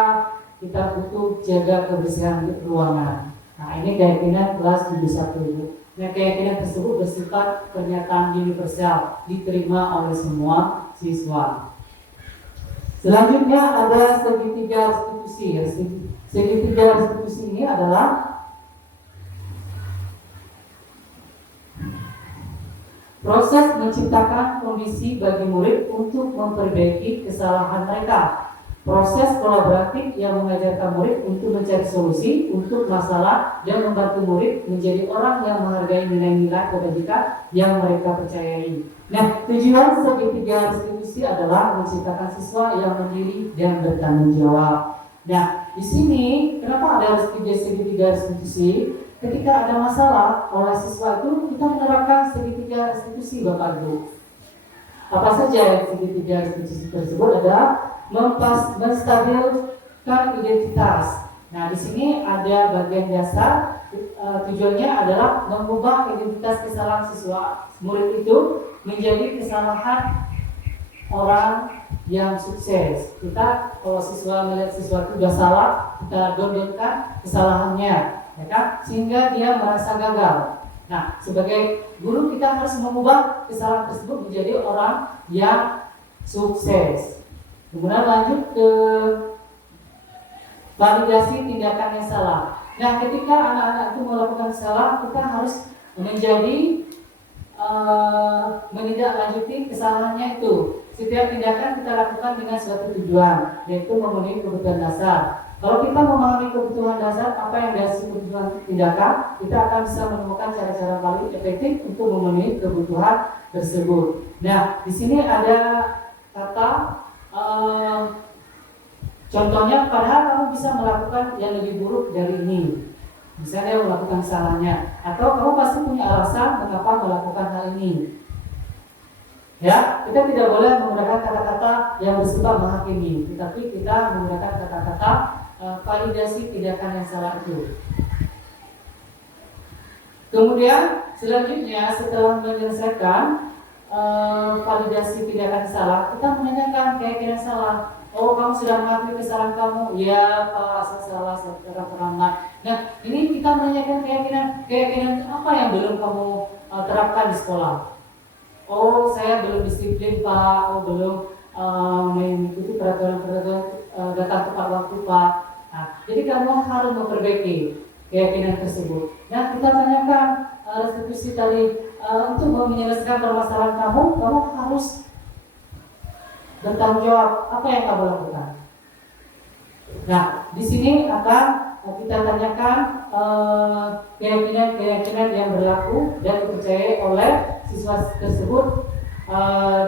kita butuh jaga kebersihan di ruangan. Nah, ini keyakinan kelas 71. Nah, keyakinan tersebut bersifat pernyataan universal, diterima oleh semua siswa. Selanjutnya ada segitiga restitusi. Segitiga restitusi ini adalah proses menciptakan kondisi bagi murid untuk memperbaiki kesalahan mereka. Proses kolaboratif yang mengajarkan murid untuk mencari solusi untuk masalah dan membantu murid menjadi orang yang menghargai nilai-nilai kebajikan yang mereka percayai. Nah, tujuan segitiga restitusi adalah menciptakan siswa yang mandiri dan bertanggung jawab. Nah, di sini kenapa ada segitiga restitusi? Ketika ada masalah oleh siswa itu kita menerapkan segitiga restitusi, Bapak Ibu. Apa saja segitiga restitusi tersebut? Ada menstabilkan identitas. Nah, di sini ada bagian dasar. Tujuannya adalah mengubah identitas kesalahan siswa murid itu menjadi kesalahan orang yang sukses. Kita kalau siswa melihat siswa itu sudah salah, kita dondenkan kesalahannya, ya kan? Sehingga dia merasa gagal. Nah, sebagai guru kita harus mengubah kesalahan tersebut menjadi orang yang sukses. Kemudian lanjut ke validasi tindakan yang salah. Nah, ketika anak-anak itu melakukan salah, kita harus menindaklanjuti kesalahannya itu. Setiap tindakan kita lakukan dengan suatu tujuan, yaitu memenuhi kebutuhan dasar. Kalau kita memahami kebutuhan dasar, apa yang dasar kebutuhan tindakan, kita akan bisa menemukan cara-cara paling efektif untuk memenuhi kebutuhan tersebut. Nah, di sini ada kata contohnya, padahal kamu bisa melakukan yang lebih buruk dari ini. Misalnya melakukan salahnya, atau kamu pasti punya alasan mengapa melakukan hal ini. Ya, kita tidak boleh menggunakan kata-kata yang bersifat menghakimi, tetapi kita menggunakan kata-kata validasi tindakan yang salah itu. Kemudian selanjutnya setelah menyelesaikan validasi tindakan salah, kita menanyakan keyakinan salah. Oh, kamu sudah mengakui kesalahan kamu? Ya, Pak, saya salah secara teramat. Nah, ini kita menanyakan keyakinan apa yang belum kamu terapkan di sekolah. oh saya belum disiplin Pak, oh belum mengikuti peraturan-peraturan datang tepat waktu Pak. Nah, jadi kamu harus memperbaiki keyakinan tersebut. Nah, kita tanyakan restitusi tadi, untuk menyelesaikan permasalahan kamu harus bertanggung jawab apa yang kamu lakukan. Nah, di sini akan kita tanyakan keyakinan-keyakinan yang berlaku dan dipercayai oleh siswa tersebut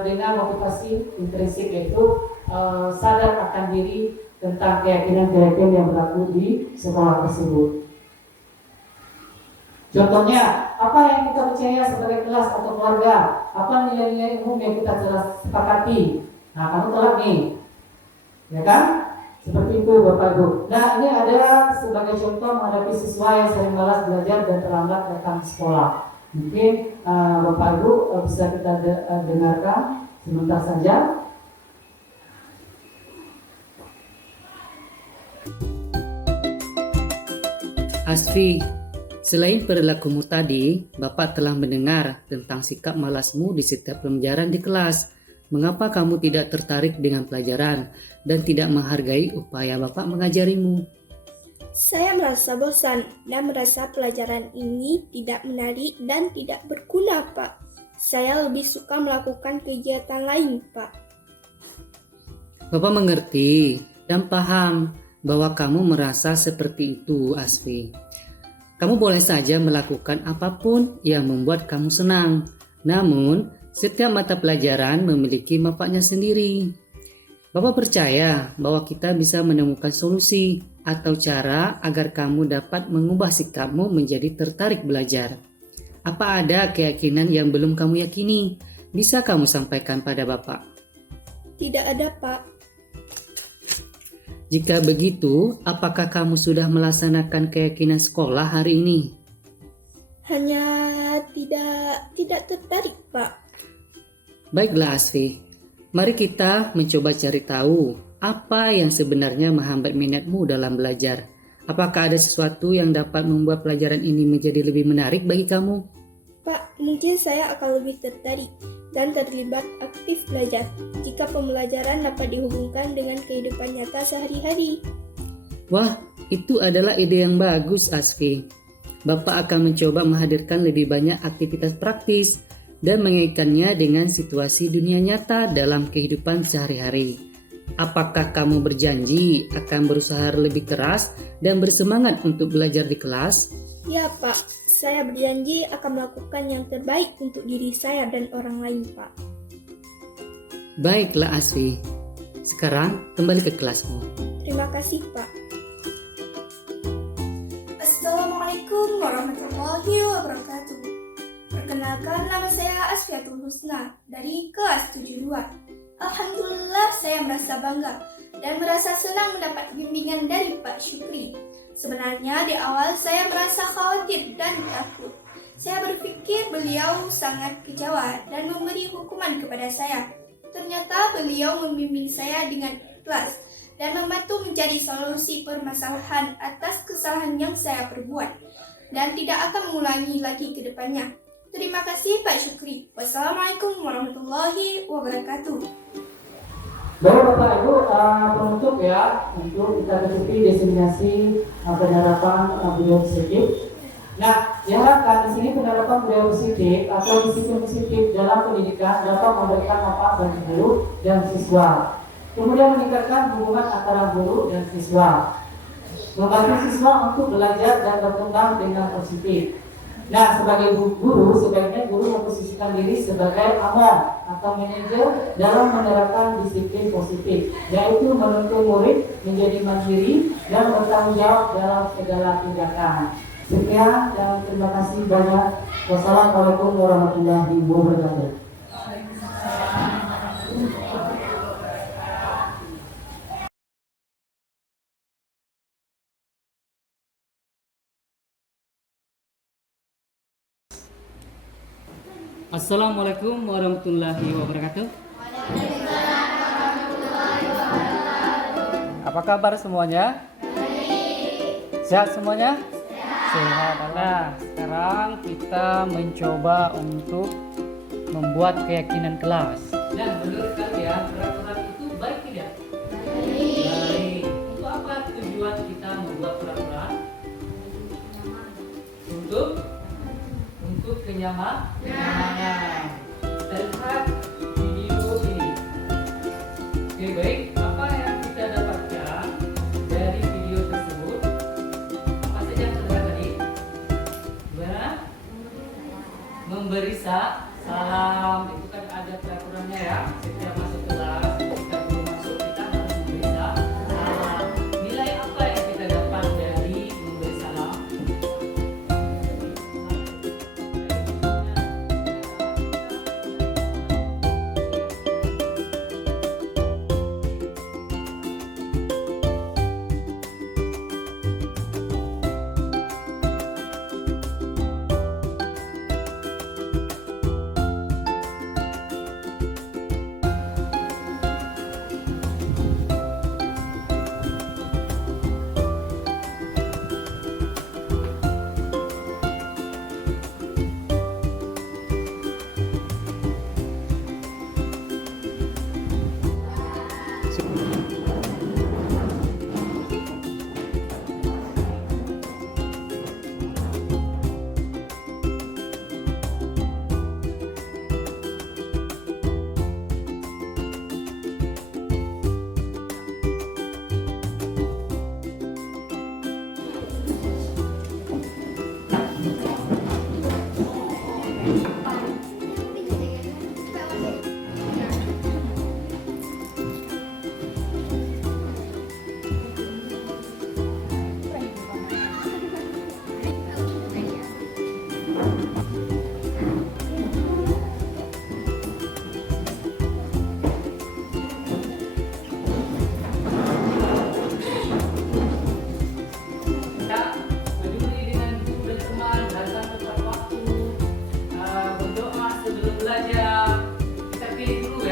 dengan motivasi intrinsik, yaitu sadar akan diri tentang keyakinan-keyakinan yang berlaku di sekolah tersebut. Contohnya, apa yang kita percaya sebagai kelas atau keluarga? Apa nilai-nilai umum yang kita telah sepakati? Nah, kamu telah nih, ya kan? Seperti itu Bapak Ibu. Nah, ini ada sebagai contoh menghadapi siswa yang sering malas belajar dan terlambat datang ke sekolah. Mungkin Bapak Ibu bisa kita dengarkan sebentar saja. Asfi, selain perilakumu tadi, Bapak telah mendengar tentang sikap malasmu di setiap pembelajaran di kelas. Mengapa kamu tidak tertarik dengan pelajaran dan tidak menghargai upaya Bapak mengajarimu? Saya merasa bosan dan merasa pelajaran ini tidak menarik dan tidak berguna, Pak. Saya lebih suka melakukan kegiatan lain, Pak. Bapak mengerti dan paham bahwa kamu merasa seperti itu, Asfi. Kamu boleh saja melakukan apapun yang membuat kamu senang. Namun, setiap mata pelajaran memiliki manfaatnya sendiri. Bapak percaya bahwa kita bisa menemukan solusi atau cara agar kamu dapat mengubah sikapmu menjadi tertarik belajar. Apa ada keyakinan yang belum kamu yakini? Bisa kamu sampaikan pada Bapak? Tidak ada, Pak. Jika begitu, apakah kamu sudah melaksanakan keyakinan sekolah hari ini? Hanya tidak tertarik, Pak. Baiklah Asfi, mari kita mencoba cari tahu apa yang sebenarnya menghambat minatmu dalam belajar. Apakah ada sesuatu yang dapat membuat pelajaran ini menjadi lebih menarik bagi kamu? Pak, mungkin saya akan lebih tertarik dan terlibat aktif belajar jika pembelajaran dapat dihubungkan dengan kehidupan nyata sehari-hari. Wah, itu adalah ide yang bagus Asfi. Bapak akan mencoba menghadirkan lebih banyak aktivitas praktis dan mengaitkannya dengan situasi dunia nyata dalam kehidupan sehari-hari. Apakah kamu berjanji akan berusaha lebih keras dan bersemangat untuk belajar di kelas? Ya, Pak. Saya berjanji akan melakukan yang terbaik untuk diri saya dan orang lain, Pak. Baiklah Asfi. Sekarang kembali ke kelasmu. Terima kasih, Pak. Assalamualaikum warahmatullahi wabarakatuh. Perkenalkan, nama saya Asfiatul Husna dari kelas 72. Alhamdulillah, saya merasa bangga dan merasa senang mendapat bimbingan dari Pak Syukri. Sebenarnya di awal saya merasa khawatir dan takut. Saya berpikir beliau sangat kecewa dan memberi hukuman kepada saya. Ternyata beliau membimbing saya dengan ikhlas dan membantu mencari solusi permasalahan atas kesalahan yang saya perbuat dan tidak akan mengulangi lagi ke depannya. Terima kasih Pak Syukri. Wassalamualaikum warahmatullahi wabarakatuh. Baru Bapak Ibu, penutup ya untuk kita ikuti destinasi penerapan beliau positif. Nah, diharapkan di sini penerapan beliau positif atau disiplin positif dalam pendidikan dapat memberikan manfaat bagi guru dan siswa. Kemudian meningkatkan hubungan antara guru dan siswa, membantu siswa untuk belajar dan berkembang dengan positif. Nah, sebagai guru, sebaiknya guru memposisikan diri sebagai among atau manajer dalam menerapkan disiplin positif, yaitu menuntun murid menjadi mandiri dan bertanggung jawab dalam segala tindakan. Sekian dan terima kasih banyak. Wassalamualaikum warahmatullahi wabarakatuh. Assalamualaikum warahmatullahi wabarakatuh. Apa kabar semuanya? Sehat semuanya? Sehat. Nah, sekarang kita mencoba untuk membuat keyakinan kelas. Dan menurut kalian peraturan itu baik tidak? Baik. Untuk apa tujuan kita membuat peraturan? Untuk kenyamanan. Kita lihat video ini. Oke, baik. Apa yang kita dapatkan dari video tersebut? Apa saja yang terlihat tadi? Gimana? Memberi salam. Itu kan ada peraturannya ya. Setiap masuk kelas, kita belum masuk kita harus memberi salam. Nilai apa yang kita dapat dari memberi salam?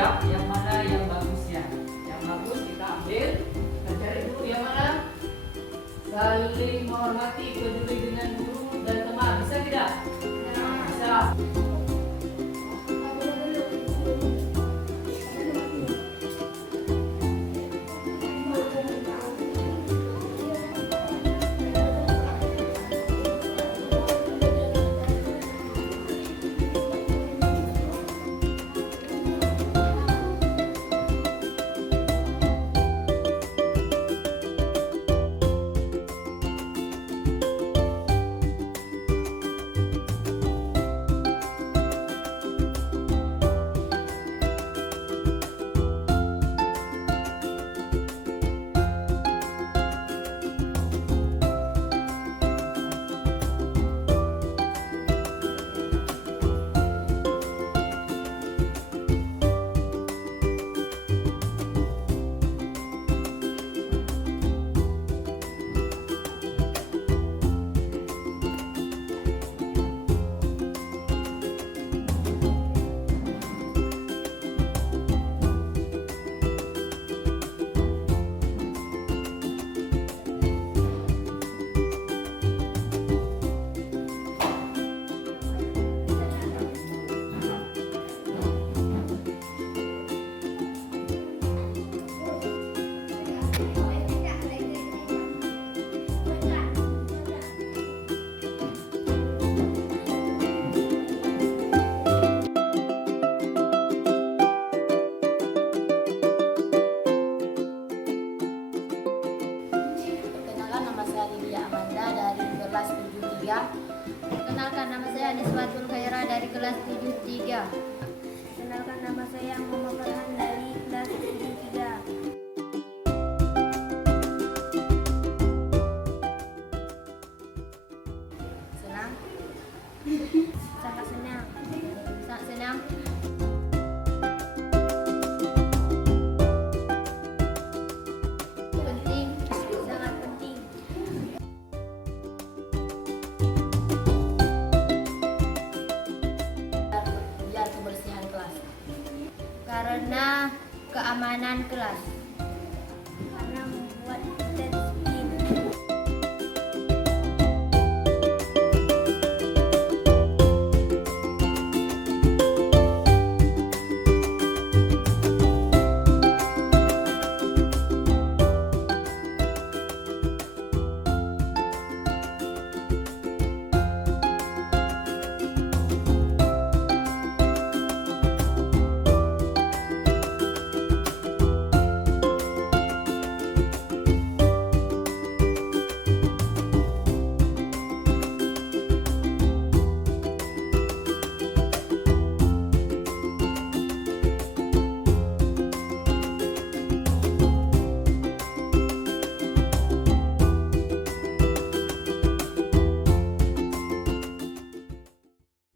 Yang mana yang bagusnya? Yang bagus kita ambil. Kita cari dulu yang mana? Saling menghormati, peduli dengan guru dan teman. Bisa tidak? Bisa. Kenalkan, nama saya Nisbatul Khaira dari kelas 73. Kenalkan, nama saya Muhammad Farhan dari kelas 73. Senang? Sangat senang. Sangat senang. Penting, sangat penting. Biar kebersihan kelas. Karena keamanan kelas.